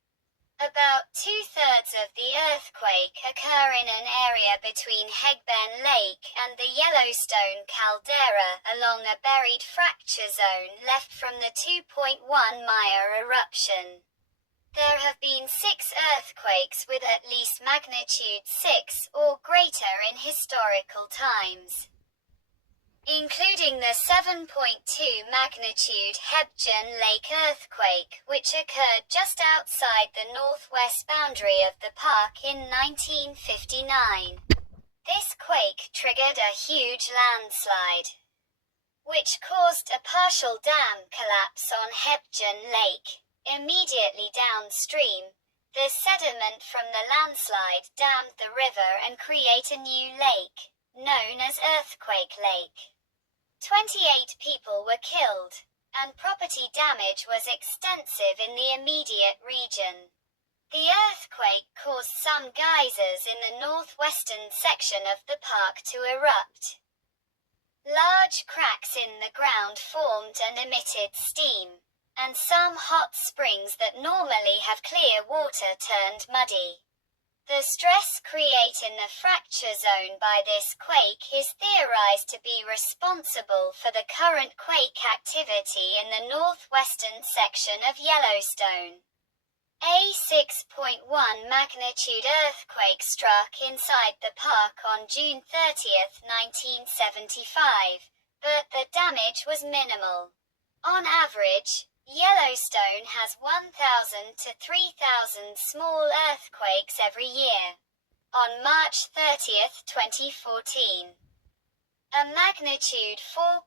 About two-thirds of the earthquake occur in an area between Hebgen Lake and the Yellowstone caldera along a buried fracture zone left from the 2.1 Meyer eruption. There have been 6 earthquakes with at least magnitude 6 or greater in historical times, including the 7.2 magnitude Hebgen Lake earthquake, which occurred just outside the northwest boundary of the park in 1959. This quake triggered a huge landslide, which caused a partial dam collapse on Hebgen Lake. Immediately downstream, the sediment from the landslide dammed the river and created a new lake, known as Earthquake Lake. 28 people were killed, and property damage was extensive in the immediate region. The earthquake caused some geysers in the northwestern section of the park to erupt. Large cracks in the ground formed and emitted steam, and some hot springs that normally have clear water turned muddy. The stress created in the fracture zone by this quake is theorized to be responsible for the current quake activity in the northwestern section of Yellowstone. A 6.1 magnitude earthquake struck inside the park on June 30, 1975, but the damage was minimal. On average, Yellowstone has 1,000 to 3,000 small earthquakes every year. On March 30, 2014, a magnitude 4.8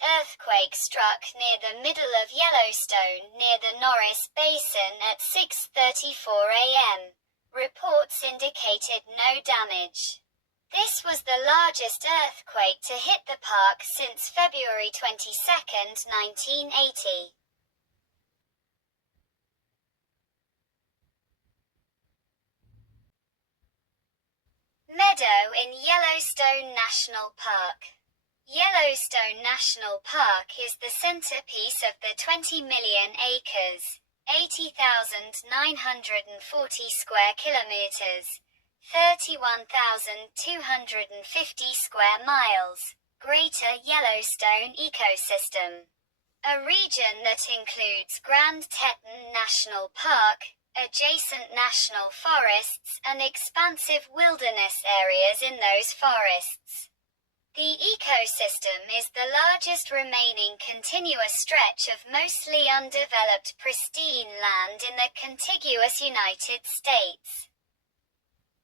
earthquake struck near the middle of Yellowstone near the Norris Basin at 6:34 a.m. Reports indicated no damage. This was the largest earthquake to hit the park since February 22, 1980. Meadow in Yellowstone National Park. Yellowstone National Park is the centerpiece of the 20 million acres, 80,940 square kilometers, 31,250 square miles, Greater Yellowstone ecosystem. A region that includes Grand Teton National Park, adjacent national forests, and expansive wilderness areas in those forests. The ecosystem is the largest remaining continuous stretch of mostly undeveloped pristine land in the contiguous United States.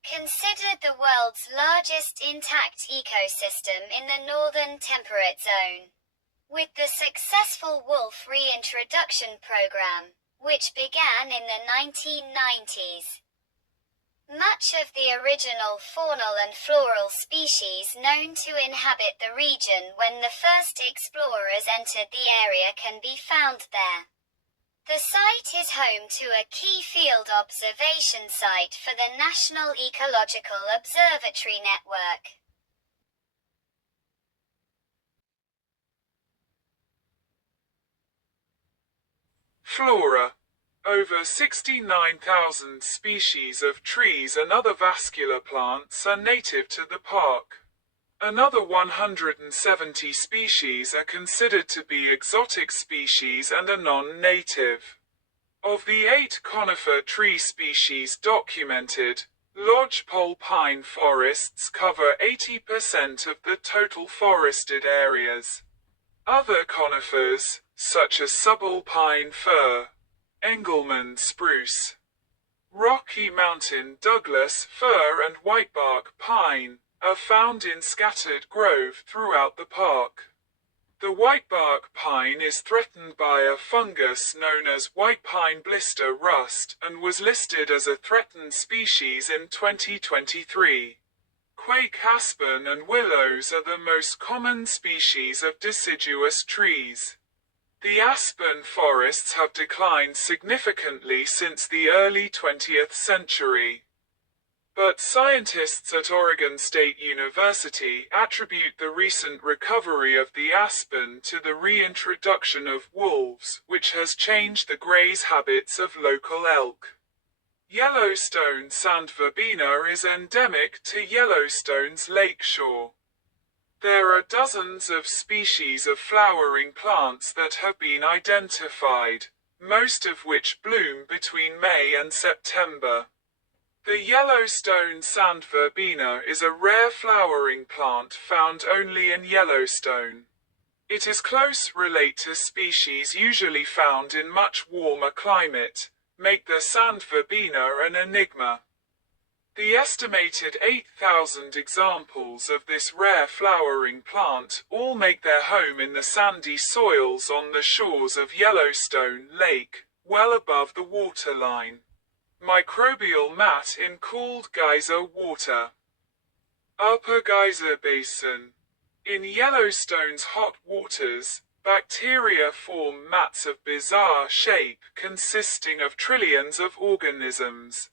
Considered the world's largest intact ecosystem in the northern temperate zone. With the successful wolf reintroduction program, which began in the 1990s, much of the original faunal and floral species known to inhabit the region when the first explorers entered the area can be found there. The site is home to a key field observation site for the National Ecological Observatory Network. Flora. Over 69,000 species of trees and other vascular plants are native to the park. Another 170 species are considered to be exotic species and are non-native. Of the 8 conifer tree species documented, lodgepole pine forests cover 80% of the total forested areas. Other conifers, such as subalpine fir, Engelmann spruce, Rocky Mountain Douglas fir and whitebark pine are found in scattered grove throughout the park. The whitebark pine is threatened by a fungus known as white pine blister rust and was listed as a threatened species in 2023. Quake aspen and willows are the most common species of deciduous trees. The aspen forests have declined significantly since the early 20th century. But scientists at Oregon State University attribute the recent recovery of the aspen to the reintroduction of wolves, which has changed the graze habits of local elk. Yellowstone sand verbena is endemic to Yellowstone's lakeshore. There are dozens of species of flowering plants that have been identified, most of which bloom between May and September. The Yellowstone sand verbena is a rare flowering plant found only in Yellowstone. It is close relate to species usually found in much warmer climate, make the sand verbena an enigma. The estimated 8,000 examples of this rare flowering plant all make their home in the sandy soils on the shores of Yellowstone Lake, well above the waterline. Microbial mat in cooled geyser water. Upper Geyser Basin. In Yellowstone's hot waters, bacteria form mats of bizarre shape consisting of trillions of organisms.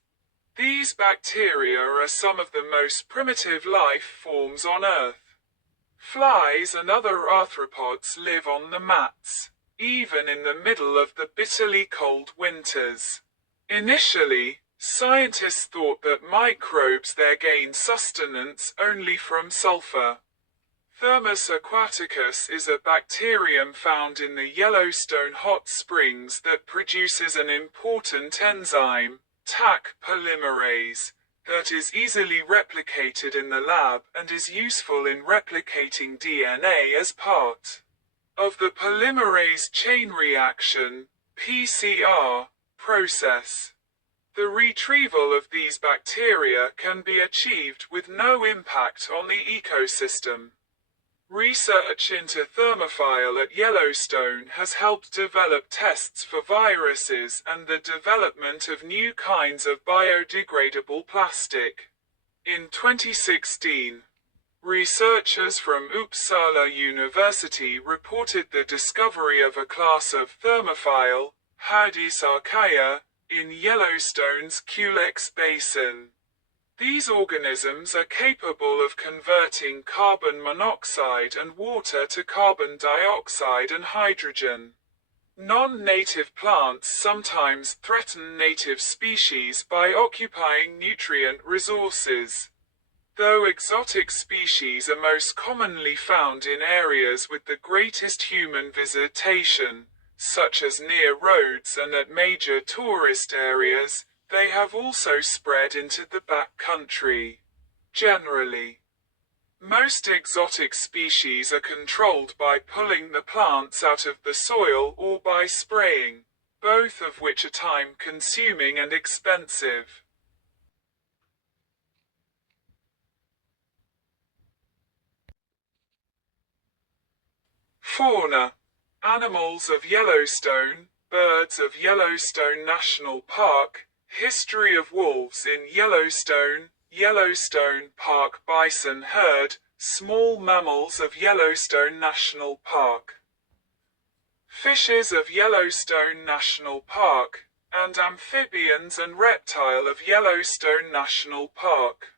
These bacteria are some of the most primitive life forms on Earth. Flies and other arthropods live on the mats, even in the middle of the bitterly cold winters. Initially, scientists thought that microbes there gain sustenance only from sulfur. Thermus aquaticus is a bacterium found in the Yellowstone hot springs that produces an important enzyme, Taq polymerase, that is easily replicated in the lab and is useful in replicating DNA as part of the polymerase chain reaction, PCR, process. The retrieval of these bacteria can be achieved with no impact on the ecosystem. Research into thermophile at Yellowstone has helped develop tests for viruses and the development of new kinds of biodegradable plastic. In 2016, researchers from Uppsala University reported the discovery of a class of thermophile, Hadis archaea, in Yellowstone's Culex Basin. These organisms are capable of converting carbon monoxide and water to carbon dioxide and hydrogen. Non-native plants sometimes threaten native species by occupying nutrient resources. Though exotic species are most commonly found in areas with the greatest human visitation, such as near roads and at major tourist areas, they have also spread into the back country. Generally, most exotic species are controlled by pulling the plants out of the soil or by spraying, both of which are time-consuming and expensive. Fauna. Animals of Yellowstone, birds of Yellowstone National Park, history of wolves in Yellowstone, Yellowstone Park bison herd, small mammals of Yellowstone National Park. Fishes of Yellowstone National Park, and amphibians and reptile of Yellowstone National Park.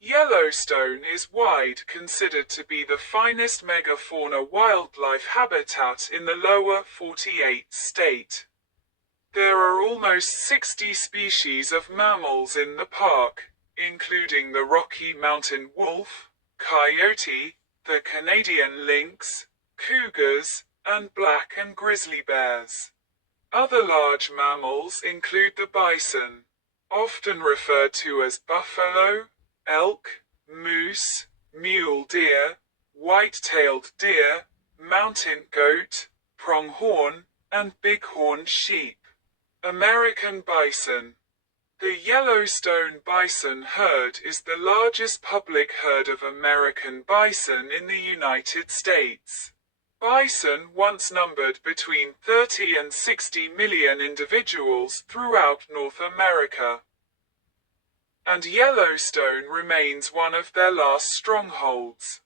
Yellowstone is wide considered to be the finest megafauna wildlife habitat in the lower 48 state. There are almost 60 species of mammals in the park, including the Rocky Mountain wolf, coyote, the Canadian lynx, cougars, and black and grizzly bears. Other large mammals include the bison, often referred to as buffalo, elk, moose, mule deer, white-tailed deer, mountain goat, pronghorn, and bighorn sheep. American bison. The Yellowstone bison herd is the largest public herd of American bison in the United States. Bison once numbered between 30 and 60 million individuals throughout North America, and Yellowstone remains one of their last strongholds.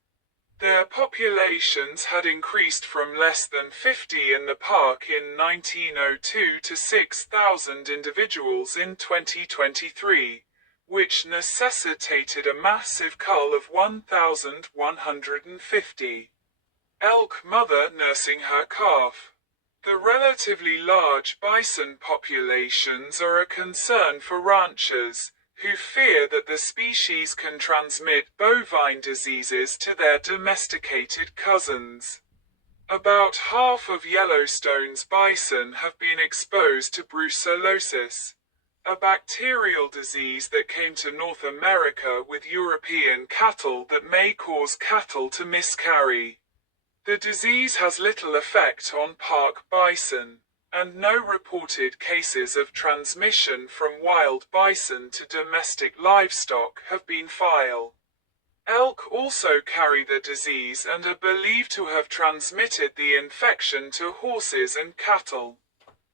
Their populations had increased from less than 50 in the park in 1902 to 6,000 individuals in 2023, which necessitated a massive cull of 1,150 elk mother nursing her calf. The relatively large bison populations are a concern for ranchers, who fear that the species can transmit bovine diseases to their domesticated cousins. About half of Yellowstone's bison have been exposed to brucellosis, a bacterial disease that came to North America with European cattle that may cause cattle to miscarry. The disease has little effect on park bison, and no reported cases of transmission from wild bison to domestic livestock have been filed. Elk also carry the disease and are believed to have transmitted the infection to horses and cattle.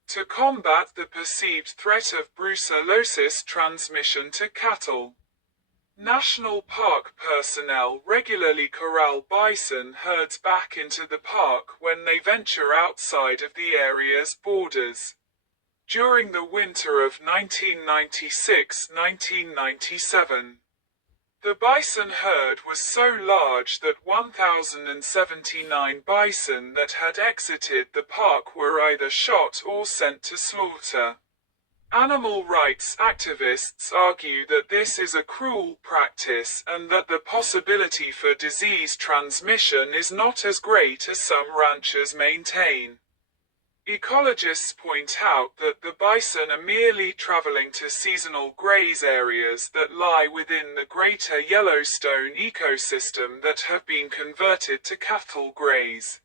To combat the perceived threat of brucellosis transmission to cattle, National Park personnel regularly corral bison herds back into the park when they venture outside of the area's borders. During the winter of 1996-1997, the bison herd was so large that 1,079 bison that had exited the park were either shot or sent to slaughter. Animal rights activists argue that this is a cruel practice and that the possibility for disease transmission is not as great as some ranchers maintain. Ecologists point out that the bison are merely traveling to seasonal graze areas that lie within the greater Yellowstone ecosystem that have been converted to cattle graze,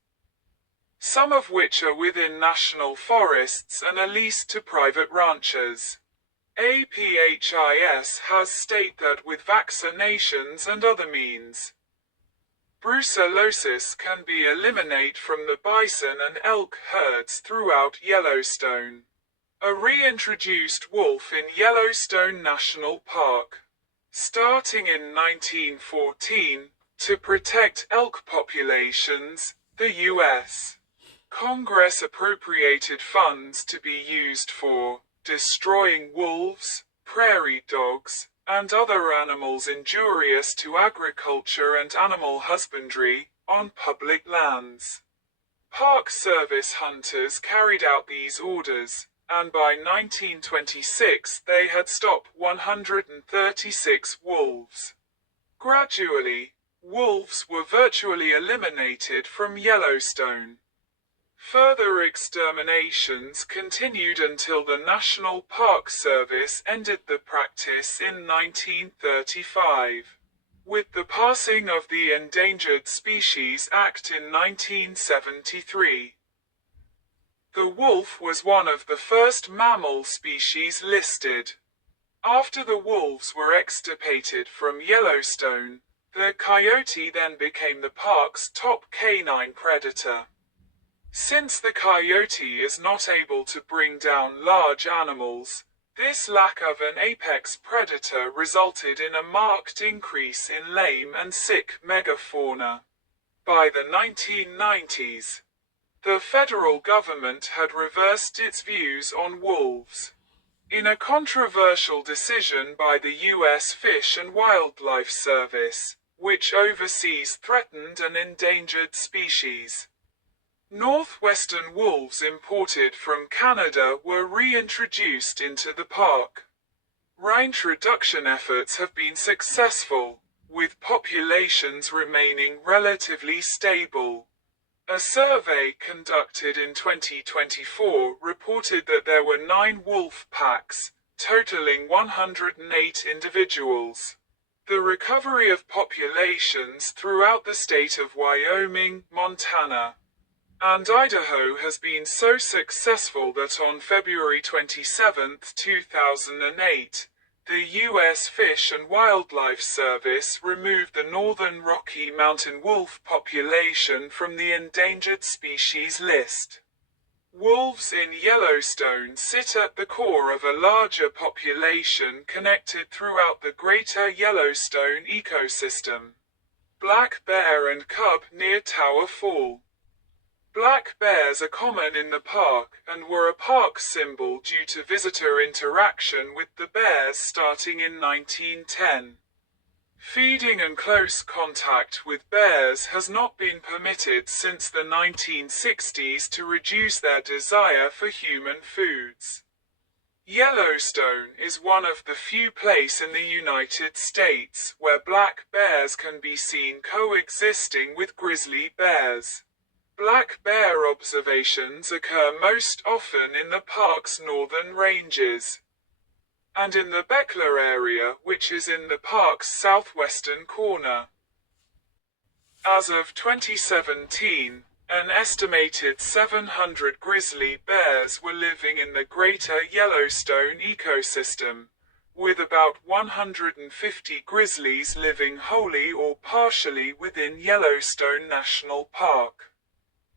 some of which are within national forests and are leased to private ranchers. APHIS has stated that with vaccinations and other means, brucellosis can be eliminated from the bison and elk herds throughout Yellowstone. A reintroduced wolf in Yellowstone National Park. Starting in 1914, to protect elk populations, the U.S. Congress appropriated funds to be used for destroying wolves, prairie dogs, and other animals injurious to agriculture and animal husbandry, on public lands. Park Service hunters carried out these orders, and by 1926 they had stopped 136 wolves. Gradually, wolves were virtually eliminated from Yellowstone. Further exterminations continued until the National Park Service ended the practice in 1935. With the passing of the Endangered Species Act in 1973. The wolf was one of the first mammal species listed. After the wolves were extirpated from Yellowstone, the coyote then became the park's top canine predator. Since the coyote is not able to bring down large animals, this lack of an apex predator resulted in a marked increase in lame and sick megafauna. By the 1990s, the federal government had reversed its views on wolves. In a controversial decision by the U.S. Fish and Wildlife Service, which oversees threatened and endangered species, northwestern wolves imported from Canada were reintroduced into the park. Reintroduction efforts have been successful, with populations remaining relatively stable. A survey conducted in 2024 reported that there were 9 wolf packs, totaling 108 individuals. The recovery of populations throughout the state of Wyoming, Montana, And Idaho has been so successful that on February 27, 2008, the U.S. Fish and Wildlife Service removed the northern Rocky Mountain wolf population from the endangered species list. Wolves in Yellowstone sit at the core of a larger population connected throughout the greater Yellowstone ecosystem. Black bear and cub near Tower Fall. Black bears are common in the park, and were a park symbol due to visitor interaction with the bears starting in 1910. Feeding and close contact with bears has not been permitted since the 1960s to reduce their desire for human foods. Yellowstone is one of the few places in the United States where black bears can be seen coexisting with grizzly bears. Black bear observations occur most often in the park's northern ranges and in the Beckler area, which is in the park's southwestern corner. As of 2017, an estimated 700 grizzly bears were living in the greater Yellowstone ecosystem, with about 150 grizzlies living wholly or partially within Yellowstone National Park.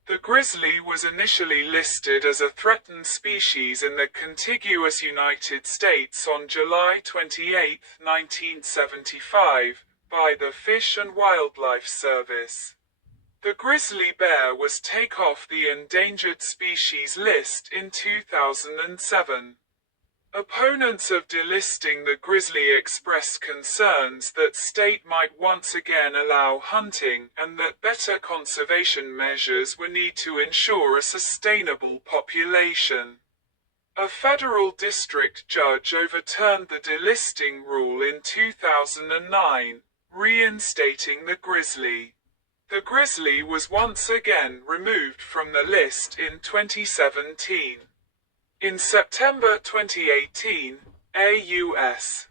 The grizzly was initially listed as a threatened species in the contiguous United States on July 28, 1975, by the Fish and Wildlife Service. The grizzly bear was taken off the endangered species list in 2007. Opponents of delisting the grizzly expressed concerns that state might once again allow hunting and that better conservation measures were needed to ensure a sustainable population. A federal district judge overturned the delisting rule in 2009, reinstating the grizzly. The grizzly was once again removed from the list in 2017. In September 2018, a U.S.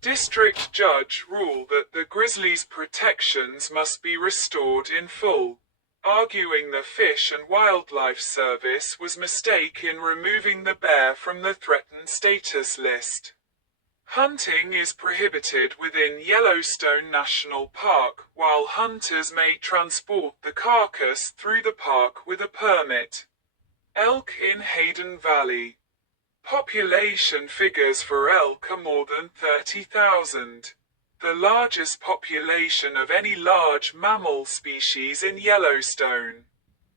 district judge ruled that the grizzly's protections must be restored in full, arguing the Fish and Wildlife Service was mistaken in removing the bear from the threatened status list. Hunting is prohibited within Yellowstone National Park, while hunters may transport the carcass through the park with a permit. Elk in Hayden Valley. Population figures for elk are more than 30,000. The largest population of any large mammal species in Yellowstone.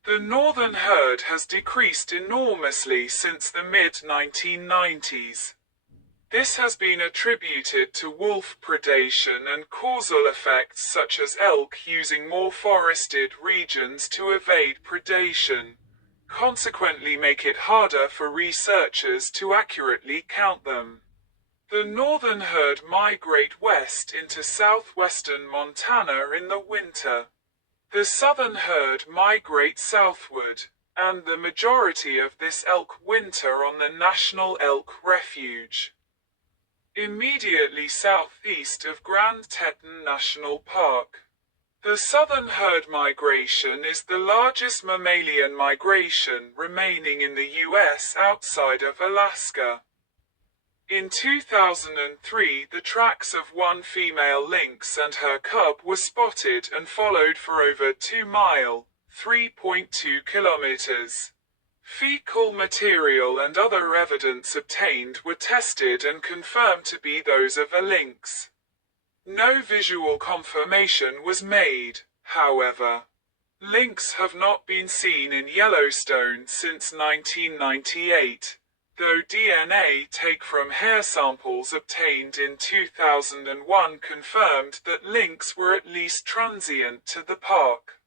The northern herd has decreased enormously since the mid-1990s. This has been attributed to wolf predation and causal effects such as elk using more forested regions to evade predation, consequently make it harder for researchers to accurately count them. The northern herd migrate west into southwestern Montana in the winter. The southern herd migrates southward, and the majority of this elk winter on the National Elk Refuge. Immediately southeast of Grand Teton National Park. The southern herd migration is the largest mammalian migration remaining in the U.S. outside of Alaska. In 2003, the tracks of one female lynx and her cub were spotted and followed for over 2 miles, 3.2 kilometers. Fecal material and other evidence obtained were tested and confirmed to be those of a lynx. No visual confirmation was made, however. Lynx have not been seen in Yellowstone since 1998, though DNA taken from hair samples obtained in 2001 confirmed that lynx were at least transient to the park.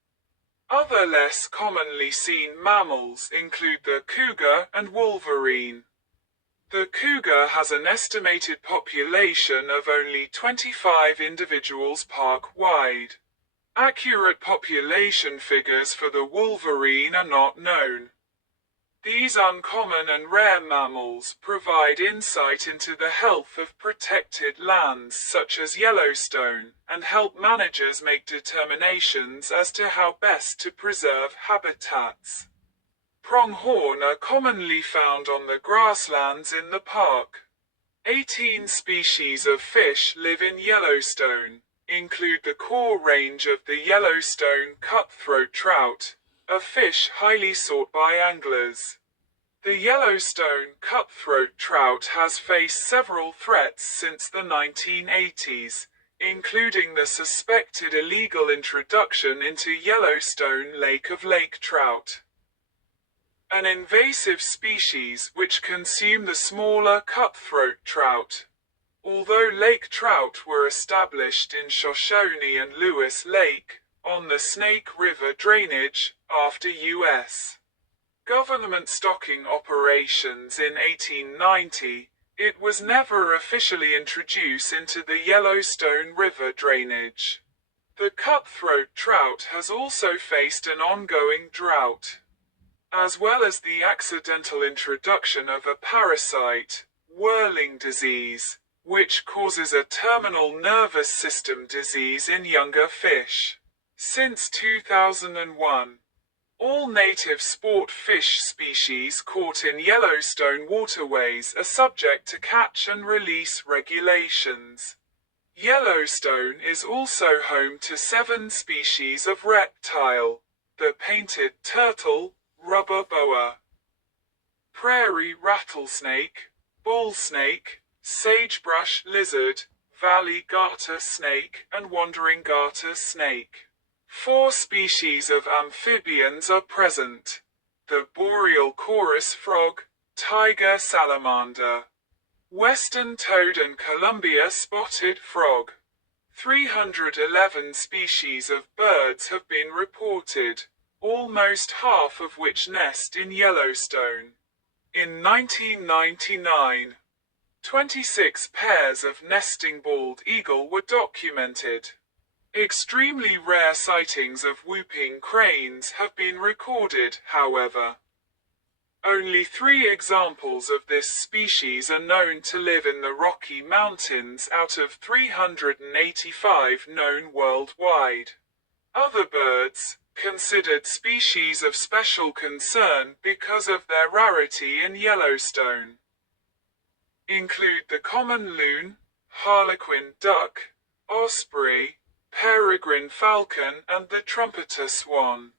Other less commonly seen mammals include the cougar and wolverine. The cougar has an estimated population of only 25 individuals park-wide. Accurate population figures for the wolverine are not known. These uncommon and rare mammals provide insight into the health of protected lands such as Yellowstone and help managers make determinations as to how best to preserve habitats. Pronghorn are commonly found on the grasslands in the park. 18 species of fish live in Yellowstone, include the core range of the Yellowstone cutthroat trout, a fish highly sought by anglers. The Yellowstone cutthroat trout has faced several threats since the 1980s, including the suspected illegal introduction into Yellowstone Lake of lake trout, an invasive species which consume the smaller cutthroat trout. Although lake trout were established in Shoshone and Lewis Lake, on the Snake River drainage, after U.S. government stocking operations in 1890, it was never officially introduced into the Yellowstone River drainage. The cutthroat trout has also faced an ongoing drought, as well as the accidental introduction of a parasite, whirling disease, which causes a terminal nervous system disease in younger fish. Since 2001, all native sport fish species caught in Yellowstone waterways are subject to catch and release regulations. Yellowstone is also home to 7 species of reptile: the painted turtle, rubber boa, prairie rattlesnake, bull snake, sagebrush lizard, valley garter snake, and wandering garter snake. 4 species of amphibians are present: the boreal chorus frog, tiger salamander, western toad and Columbia spotted frog. 311 species of birds have been reported, almost half of which nest in Yellowstone. In 1999, 26 pairs of nesting bald eagle were documented. Extremely rare sightings of whooping cranes have been recorded, however. Only 3 examples of this species are known to live in the Rocky Mountains out of 385 known worldwide. Other birds, considered species of special concern because of their rarity in Yellowstone, include the common loon, harlequin duck, osprey, peregrine falcon, and the trumpeter swan.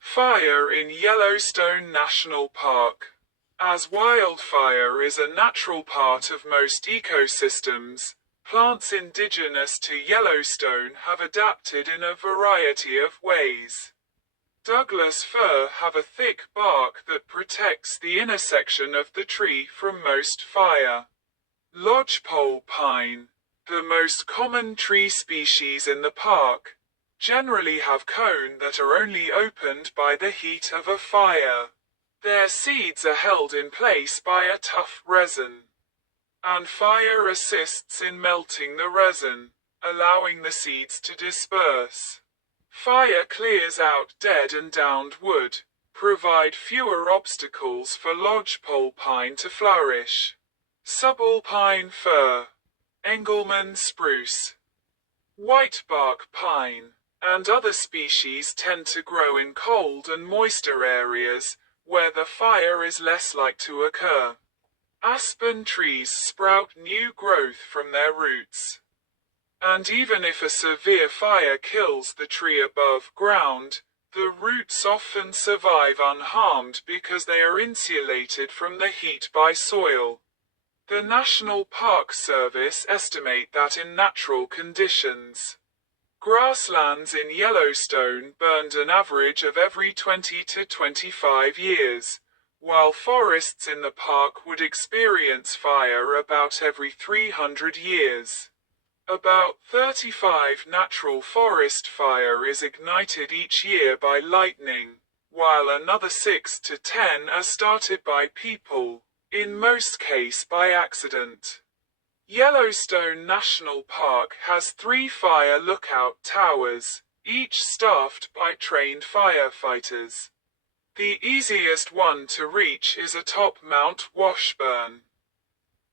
Fire in Yellowstone National Park. As wildfire is a natural part of most ecosystems, plants indigenous to Yellowstone have adapted in a variety of ways. Douglas fir have a thick bark that protects the inner section of the tree from most fire. Lodgepole pine, the most common tree species in the park, generally have cones that are only opened by the heat of a fire. Their seeds are held in place by a tough resin, and fire assists in melting the resin, allowing the seeds to disperse. Fire clears out dead and downed wood, provide fewer obstacles for lodgepole pine to flourish. Subalpine fir, Engelmann spruce, whitebark pine, and other species tend to grow in cold and moister areas, where the fire is less likely to occur. Aspen trees sprout new growth from their roots, and even if a severe fire kills the tree above ground, the roots often survive unharmed because they are insulated from the heat by soil. The National Park Service estimate that in natural conditions, grasslands in Yellowstone burned an average of every 20 to 25 years, while forests in the park would experience fire about every 300 years. About 35 natural forest fire is ignited each year by lightning, while another 6 to 10 are started by people, in most cases by accident. Yellowstone National Park has 3 fire lookout towers, each staffed by trained firefighters. The easiest one to reach is atop Mount Washburn,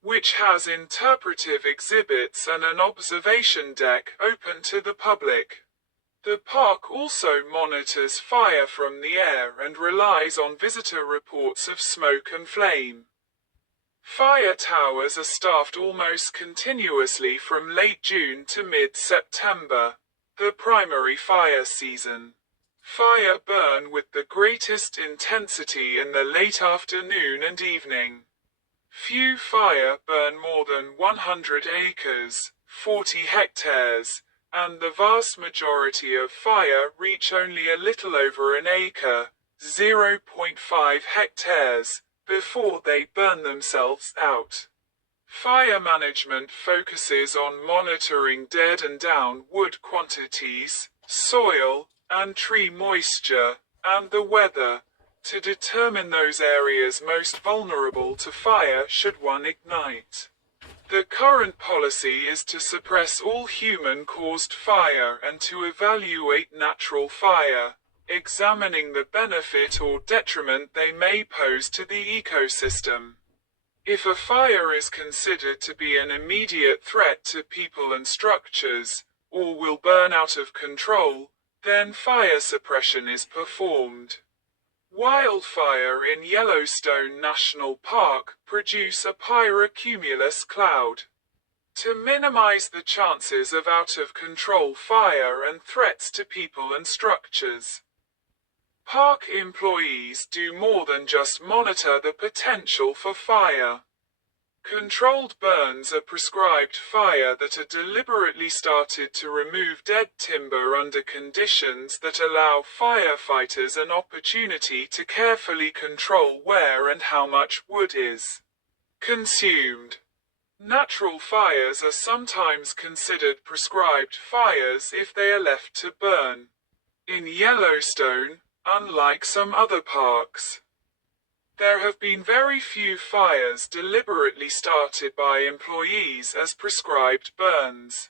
which has interpretive exhibits and an observation deck open to the public. The park also monitors fire from the air and relies on visitor reports of smoke and flame. Fire towers are staffed almost continuously from late June to mid-September, the primary fire season. Fire burn with the greatest intensity in the late afternoon and evening. Few fire burn more than 100 acres, 40 hectares, and the vast majority of fire reach only a little over an acre, 0.5 hectares, before they burn themselves out. Fire management focuses on monitoring dead and down wood quantities, soil, and tree moisture, and the weather, to determine those areas most vulnerable to fire should one ignite. The current policy is to suppress all human-caused fire and to evaluate natural fire, examining the benefit or detriment they may pose to the ecosystem. If a fire is considered to be an immediate threat to people and structures, or will burn out of control, then fire suppression is performed. Wildfire in Yellowstone National Park produce a pyrocumulus cloud. To minimize the chances of out-of-control fire and threats to people and structures, park employees do more than just monitor the potential for fire. Controlled burns are prescribed fire that are deliberately started to remove dead timber under conditions that allow firefighters an opportunity to carefully control where and how much wood is consumed. Natural fires are sometimes considered prescribed fires if they are left to burn. In Yellowstone, unlike some other parks, there have been very few fires deliberately started by employees as prescribed burns.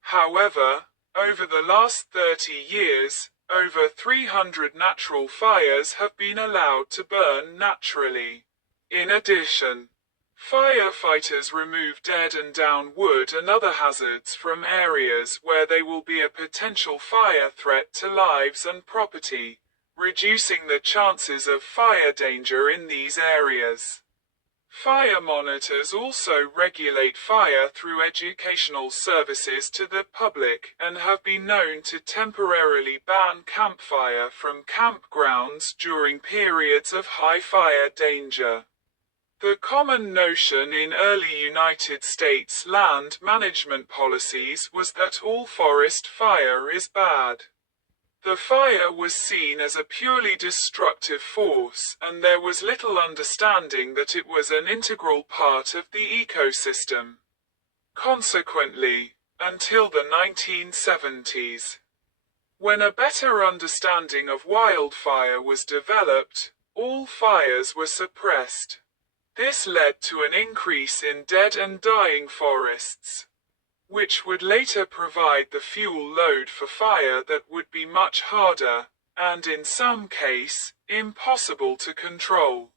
However, over the last 30 years, over 300 natural fires have been allowed to burn naturally. In addition, firefighters remove dead and down wood and other hazards from areas where they will be a potential fire threat to lives and property, reducing the chances of fire danger in these areas. Fire monitors also regulate fire through educational services to the public and have been known to temporarily ban campfire from campgrounds during periods of high fire danger. The common notion in early United States land management policies was that all forest fire is bad. The fire was seen as a purely destructive force, and there was little understanding that it was an integral part of the ecosystem. Consequently, until the 1970s, when a better understanding of wildfire was developed, all fires were suppressed. This led to an increase in dead and dying forests, which would later provide the fuel load for fire that would be much harder, and in some case, impossible to control.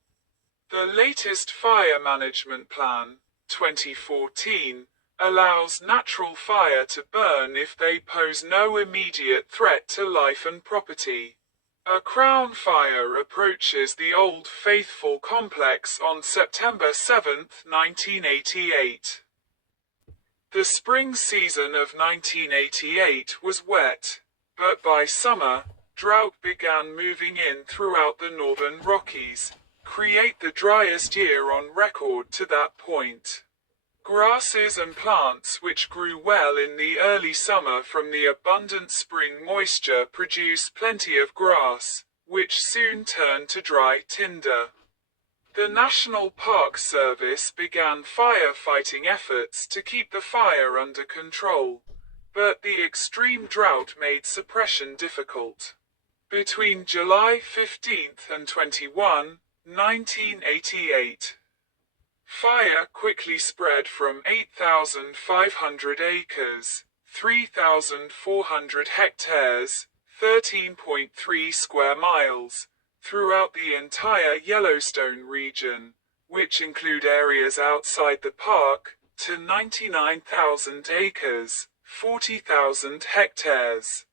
The latest Fire Management Plan, 2014, allows natural fire to burn if they pose no immediate threat to life and property. A crown fire approaches the Old Faithful complex on September 7, 1988. The spring season of 1988 was wet, but by summer, drought began moving in throughout the northern Rockies, create the driest year on record to that point. Grasses and plants which grew well in the early summer from the abundant spring moisture produced plenty of grass, which soon turned to dry tinder. The National Park Service began firefighting efforts to keep the fire under control, but the extreme drought made suppression difficult. Between July 15 and 21, 1988, Fire quickly spread from 8,500 acres, 3,400 hectares, 13.3 square miles, throughout the entire Yellowstone region, which include areas outside the park, to 99,000 acres, 40,000 hectares,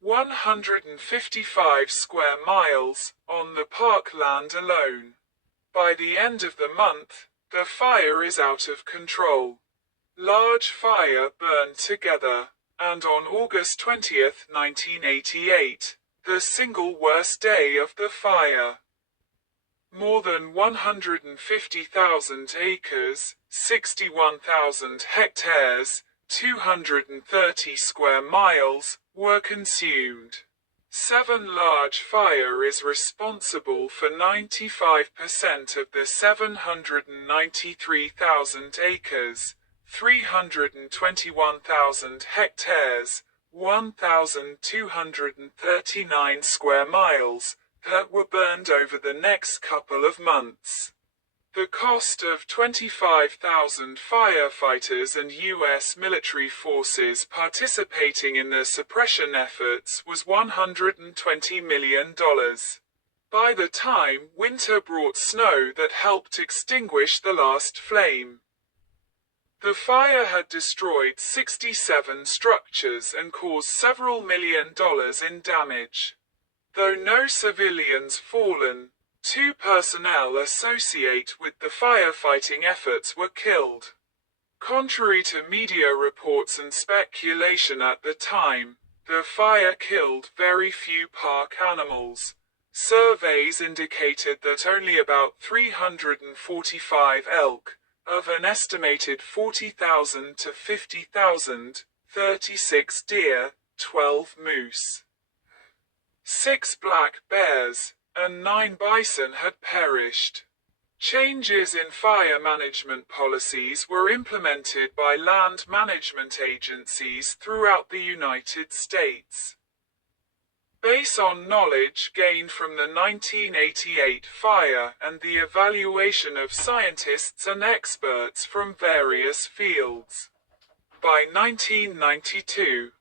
155 square miles, on the park land alone. By the end of the month, the fire is out of control. Large fire burned together, and on August 20th, 1988, the single worst day of the fire. More than 150,000 acres, 61,000 hectares, 230 square miles, were consumed. 7 large fire is responsible for 95% of the 793,000 acres, 321,000 hectares, 1,239 square miles, that were burned over the next couple of months. The cost of 25,000 firefighters and U.S. military forces participating in the suppression efforts was $120 million. By the time winter brought snow that helped extinguish the last flame. The fire had destroyed 67 structures and caused several $1 million in damage. Though no civilians fallen, 2 personnel associated with the firefighting efforts were killed. Contrary to media reports and speculation at the time, the fire killed very few park animals. Surveys indicated that only about 345 elk, of an estimated 40,000 to 50,000, 36 deer, 12 moose, 6 black bears, and 9 bison had perished. Changes in fire management policies were implemented by land management agencies throughout the United States. Based on knowledge gained from the 1988 fire and the evaluation of scientists and experts from various fields. By 1992,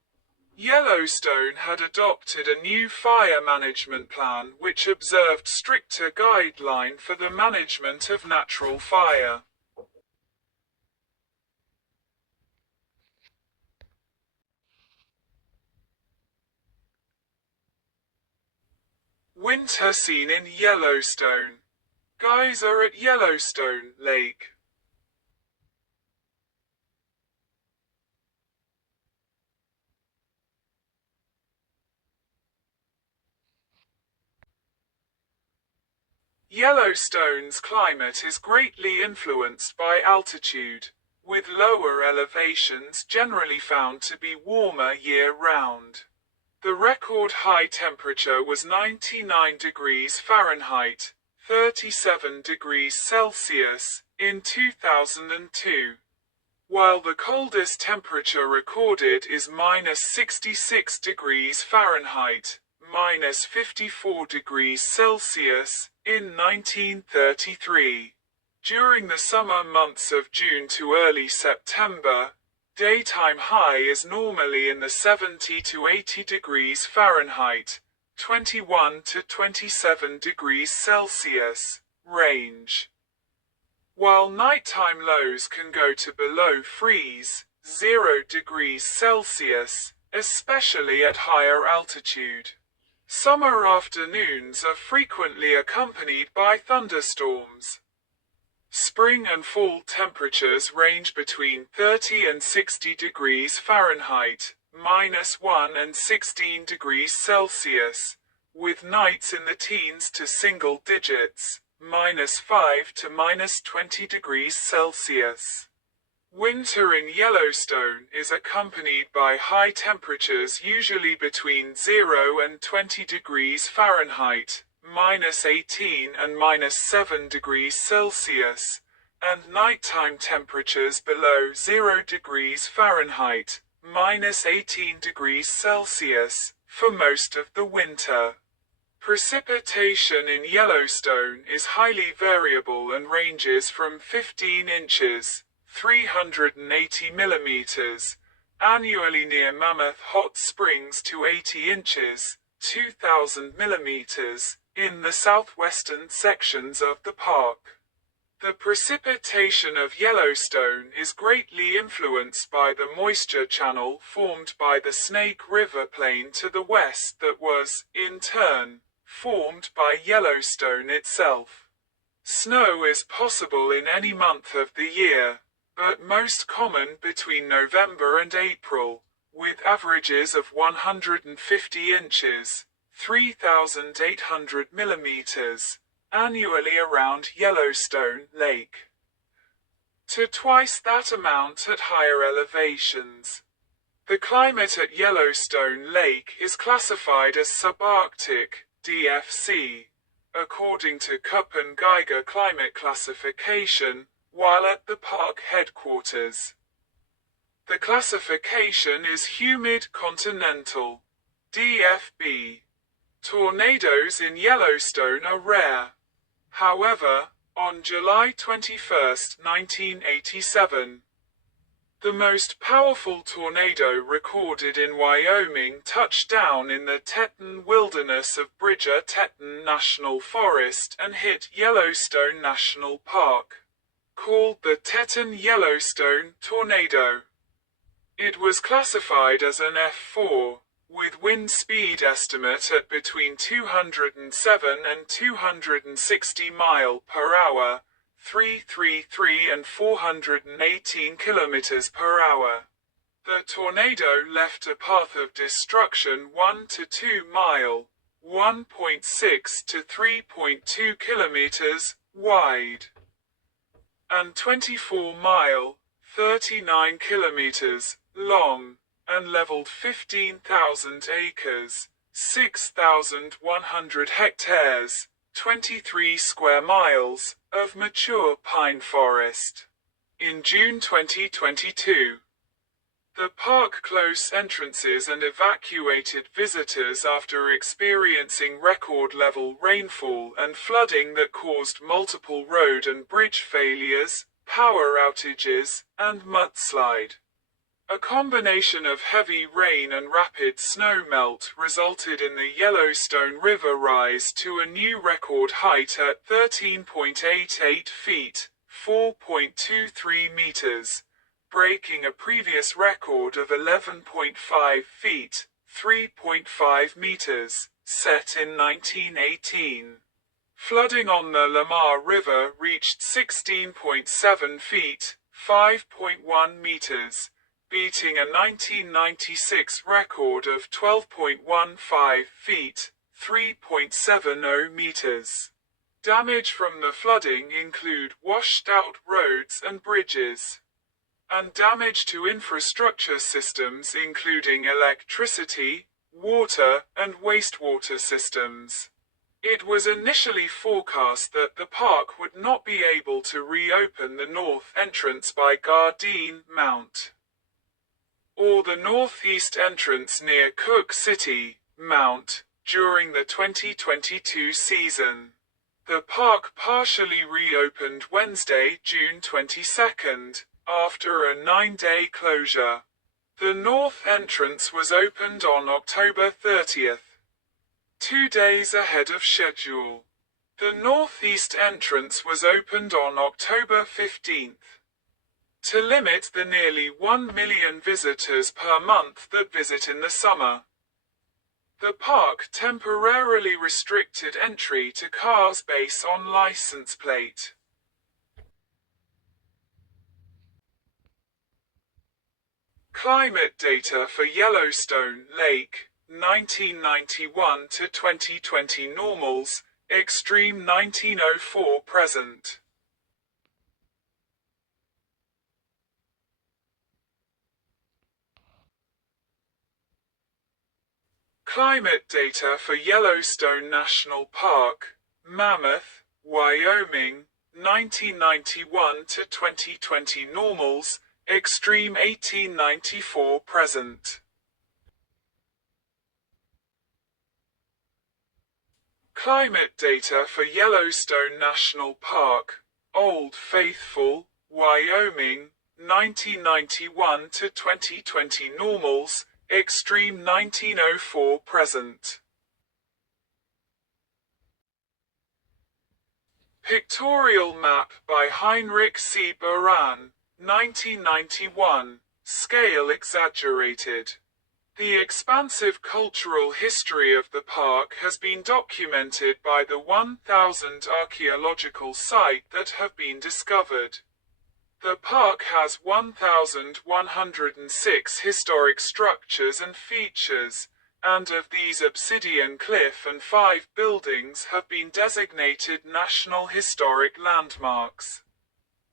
Yellowstone had adopted a new fire management plan which observed stricter guidelines for the management of natural fire. Winter scene in Yellowstone. Geyser at Yellowstone Lake. Yellowstone's climate is greatly influenced by altitude, with lower elevations generally found to be warmer year-round. The record high temperature was 99 degrees Fahrenheit, 37 degrees Celsius, in 2002, while the coldest temperature recorded is -66 degrees Fahrenheit, -54 degrees Celsius, in 1933. During the summer months of June to early September, daytime high is normally in the 70 to 80 degrees Fahrenheit, 21 to 27 degrees Celsius, range, while nighttime lows can go to below freeze, 0 degrees Celsius, especially at higher altitude. Summer afternoons are frequently accompanied by thunderstorms. Spring and fall temperatures range between 30 and 60 degrees Fahrenheit, -1 and 16 degrees Celsius, with nights in the teens to single digits, -5 to -20 degrees Celsius. Winter in Yellowstone is accompanied by high temperatures usually between 0 and 20 degrees Fahrenheit, -18 and -7 degrees Celsius, and nighttime temperatures below 0 degrees Fahrenheit, -18 degrees Celsius, for most of the winter. Precipitation in Yellowstone is highly variable and ranges from 15 inches, 380 millimeters, annually near Mammoth Hot Springs to 80 inches, 2,000 millimeters, in the southwestern sections of the park. The precipitation of Yellowstone is greatly influenced by the moisture channel formed by the Snake River plain to the west that was, in turn, formed by Yellowstone itself. Snow is possible in any month of the year, but most common between November and April, with averages of 150 inches, 3,800 millimeters, annually around Yellowstone Lake, to twice that amount at higher elevations. The climate at Yellowstone Lake is classified as subarctic, DFC, according to Köppen Geiger climate classification, while at the park headquarters, the classification is humid continental, DFB. Tornadoes in Yellowstone are rare. However, on July 21, 1987, the most powerful tornado recorded in Wyoming touched down in the Teton Wilderness of Bridger-Teton National Forest and hit Yellowstone National Park, called the Teton-Yellowstone tornado. It was classified as an F4, with wind speed estimate at between 207 and 260 miles per hour, 333 and 418 kilometers per hour. The tornado left a path of destruction 1 to 2 mile, 1.6 to 3.2 kilometers wide, and 24 mile, 39 kilometers long, and leveled 15,000 acres, 6,100 hectares, 23 square miles, of mature pine forest. In June 2022, the park closed entrances and evacuated visitors after experiencing record-level rainfall and flooding that caused multiple road and bridge failures, power outages, and mudslide. A combination of heavy rain and rapid snowmelt resulted in the Yellowstone River rise to a new record height at 13.88 feet, 4.23 meters, breaking a previous record of 11.5 feet, 3.5 meters, set in 1918. Flooding on the Lamar River reached 16.7 feet, 5.1 meters, beating a 1996 record of 12.15 feet, 3.70 meters. Damage from the flooding include washed-out roads and bridges, and damage to infrastructure systems including electricity, water, and wastewater systems. It was initially forecast that the park would not be able to reopen the north entrance by Garden Mount, or the northeast entrance near Cook City, Mount, during the 2022 season. The park partially reopened Wednesday, June 22nd, after a 9-day closure. The north entrance was opened on October 30th, 2 days ahead of schedule. The northeast entrance was opened on October 15th. To limit the nearly 1 million visitors per month that visit in the summer, the park temporarily restricted entry to cars based on license plate. Climate data for Yellowstone Lake, 1991 to 2020 normals, extreme 1904 present. Climate data for Yellowstone National Park, Mammoth, Wyoming, 1991 to 2020 normals, extreme 1894 present. Climate data for Yellowstone National Park, Old Faithful, Wyoming, 1991 to 2020 normals, extreme 1904 present. Pictorial map by Heinrich C. Baran, 1991, scale exaggerated. The expansive cultural history of the park has been documented by the 1,000 archaeological sites that have been discovered. The park has 1,106 historic structures and features, and of these Obsidian Cliff and 5 buildings have been designated National Historic Landmarks.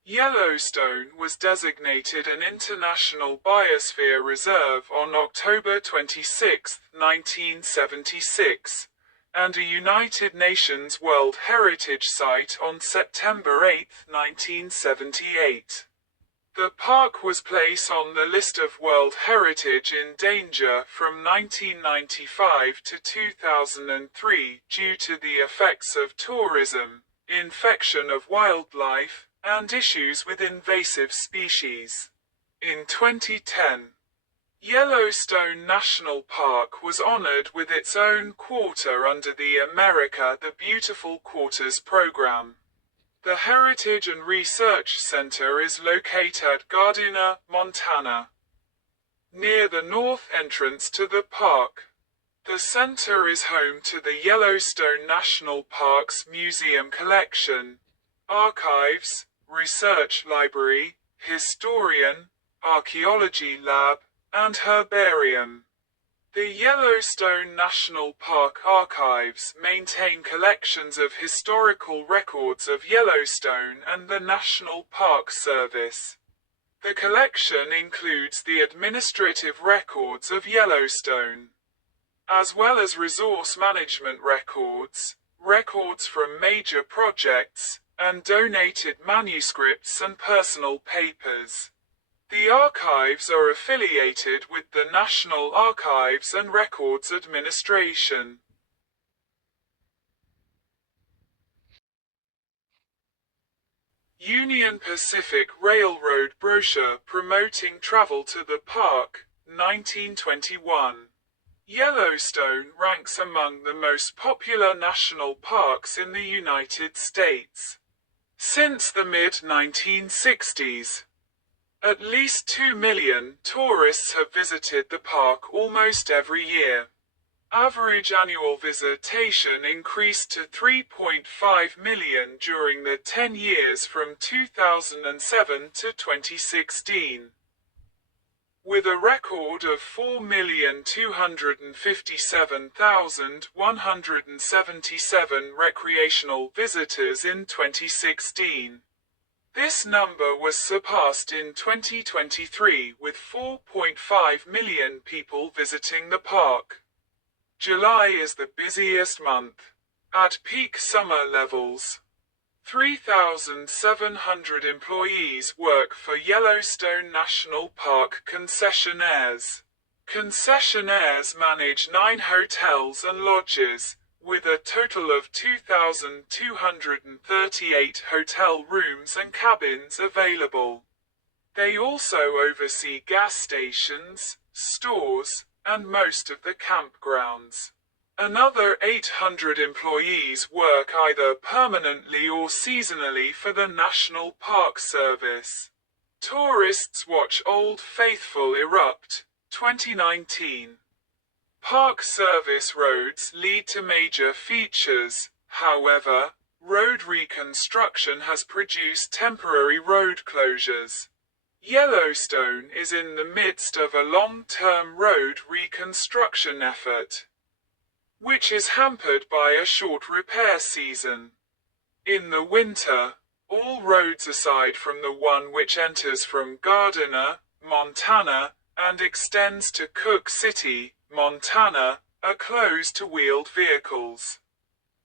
Yellowstone was designated an International Biosphere Reserve on October 26, 1976, and a United Nations World Heritage Site on September 8, 1978. The park was placed on the list of World Heritage in Danger from 1995 to 2003 due to the effects of tourism, infection of wildlife, and issues with invasive species. In 2010, Yellowstone National Park was honored with its own quarter under the America the Beautiful Quarters program. The Heritage and Research Center is located at Gardiner, Montana, near the north entrance to the park. The center is home to the Yellowstone National Park's museum collection, archives, research library, historian, archaeology lab, and herbarium. The Yellowstone National Park archives maintain collections of historical records of Yellowstone and the National Park Service. The collection includes the administrative records of Yellowstone, as well as resource management records, records from major projects, and donated manuscripts and personal papers. The archives are affiliated with the National Archives and Records Administration. Union Pacific Railroad brochure promoting travel to the park, 1921. Yellowstone ranks among the most popular national parks in the United States. Since the mid-1960s, at least 2 million tourists have visited the park almost every year. Average annual visitation increased to 3.5 million during the 10 years from 2007 to 2016. With a record of 4,257,177 recreational visitors in 2016. This number was surpassed in 2023 with 4.5 million people visiting the park. July is the busiest month. At peak summer levels, 3,700 employees work for Yellowstone National Park concessionaires. Concessionaires manage 9 hotels and lodges, with a total of 2,238 hotel rooms and cabins available. They also oversee gas stations, stores, and most of the campgrounds. Another 800 employees work either permanently or seasonally for the National Park Service. Tourists watch Old Faithful erupt, 2019. Park Service roads lead to major features. However, road reconstruction has produced temporary road closures. Yellowstone is in the midst of a long-term road reconstruction effort, which is hampered by a short repair season. In the winter, all roads aside from the one which enters from Gardiner, Montana, and extends to Cook City, Montana, are closed to wheeled vehicles.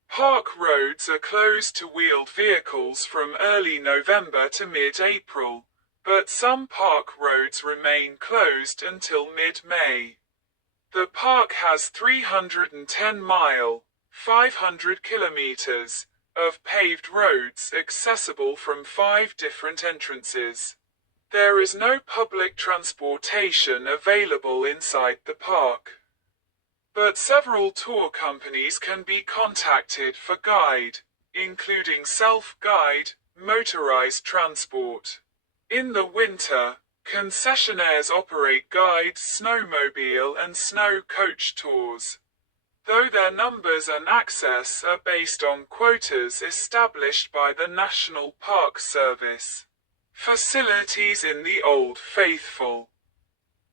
Park roads are closed to wheeled vehicles from early November to mid-April, but some park roads remain closed until mid-May. The park has 310-mile, 500 kilometers of paved roads accessible from 5 different entrances. There is no public transportation available inside the park, but several tour companies can be contacted for guide, including self-guide, motorized transport. In the winter, concessionaires operate guide snowmobile and snow coach tours, though their numbers and access are based on quotas established by the National Park Service. Facilities in the Old Faithful.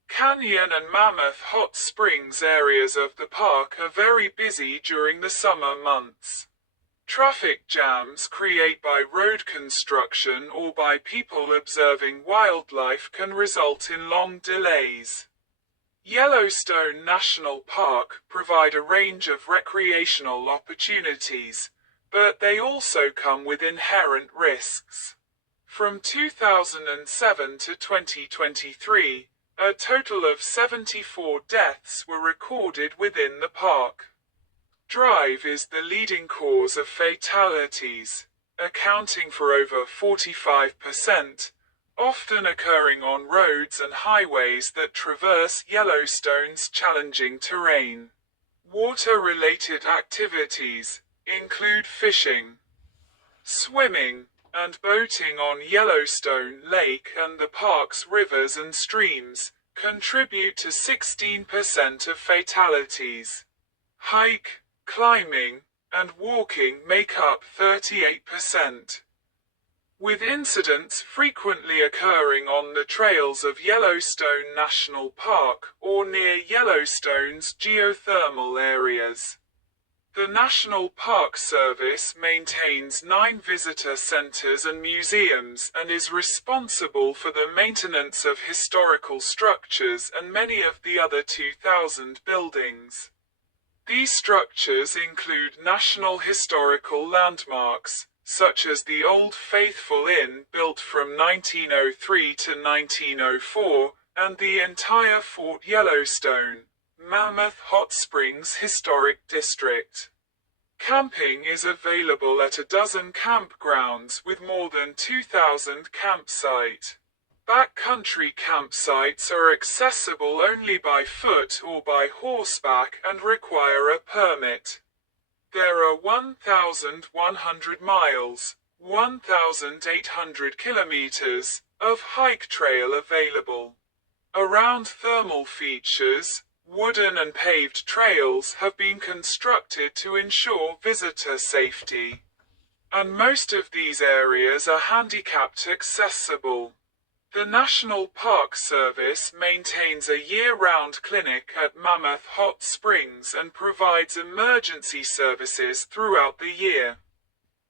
Canyon and Mammoth Hot Springs areas of the park are very busy during the summer months. Traffic jams created by road construction or by people observing wildlife can result in long delays. Yellowstone National Park provide a range of recreational opportunities, but they also come with inherent risks. From 2007 to 2023, a total of 74 deaths were recorded within the park. Drive is the leading cause of fatalities, accounting for over 45%, often occurring on roads and highways that traverse Yellowstone's challenging terrain. Water-related activities include fishing, swimming, and boating on Yellowstone Lake and the park's rivers and streams, contribute to 16% of fatalities. Hike, climbing, and walking make up 38%. With incidents frequently occurring on the trails of Yellowstone National Park or near Yellowstone's geothermal areas. The National Park Service maintains 9 visitor centers and museums and is responsible for the maintenance of historical structures and many of the other 2,000 buildings. These structures include National Historical Landmarks, such as the Old Faithful Inn built from 1903 to 1904, and the entire Fort Yellowstone, Mammoth Hot Springs Historic District. Camping is available at a dozen campgrounds with more than 2,000 campsites. Backcountry campsites are accessible only by foot or by horseback and require a permit. There are 1,100 miles, 1,800 kilometers, of hike trail available. Around thermal features, wooden and paved trails have been constructed to ensure visitor safety, and most of these areas are handicapped accessible. The National Park Service maintains a year-round clinic at Mammoth Hot Springs and provides emergency services throughout the year.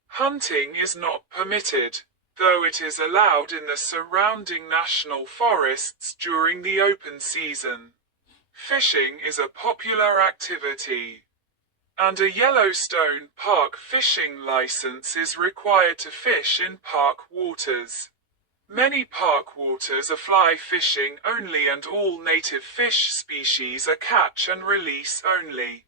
Hunting is not permitted, though it is allowed in the surrounding national forests during the open season. Fishing is a popular activity, and a Yellowstone Park fishing license is required to fish in park waters. Many park waters are fly fishing only and all native fish species are catch and release only.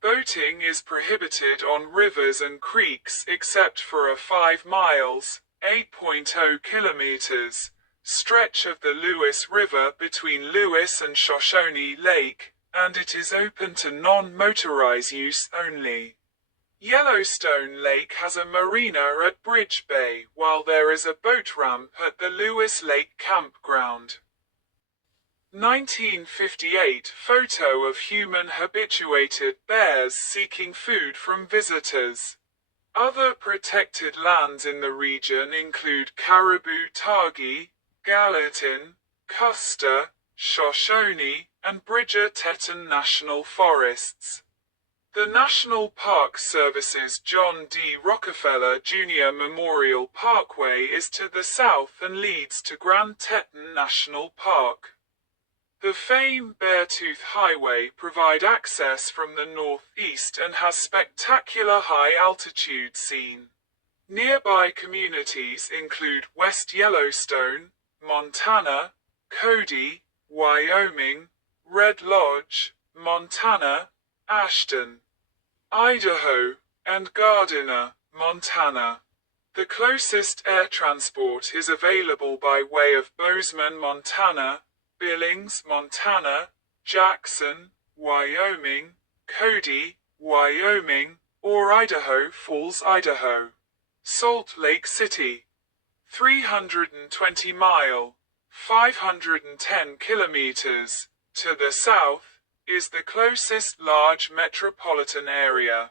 Boating is prohibited on rivers and creeks except for a 5 miles, 8.0 kilometers, stretch of the Lewis River between Lewis and Shoshone Lake, and it is open to non-motorized use only. Yellowstone Lake has a marina at Bridge Bay, while there is a boat ramp at the Lewis Lake Campground. 1958 photo of human habituated bears seeking food from visitors. Other protected lands in the region include Caribou Targhee, Gallatin, Custer, Shoshone, and Bridger-Teton National Forests. The National Park Service's John D. Rockefeller Jr. Memorial Parkway is to the south and leads to Grand Teton National Park. The famed Beartooth Highway provides access from the northeast and has spectacular high-altitude scene. Nearby communities include West Yellowstone, Montana, Cody, Wyoming, Red Lodge, Montana, Ashton. Idaho, and Gardiner, Montana. The closest air transport is available by way of Bozeman, Montana, Billings, Montana, Jackson, Wyoming, Cody, Wyoming, or Idaho Falls, Idaho. Salt Lake City, 320 mile, 510 kilometers, to the south, is the closest large metropolitan area.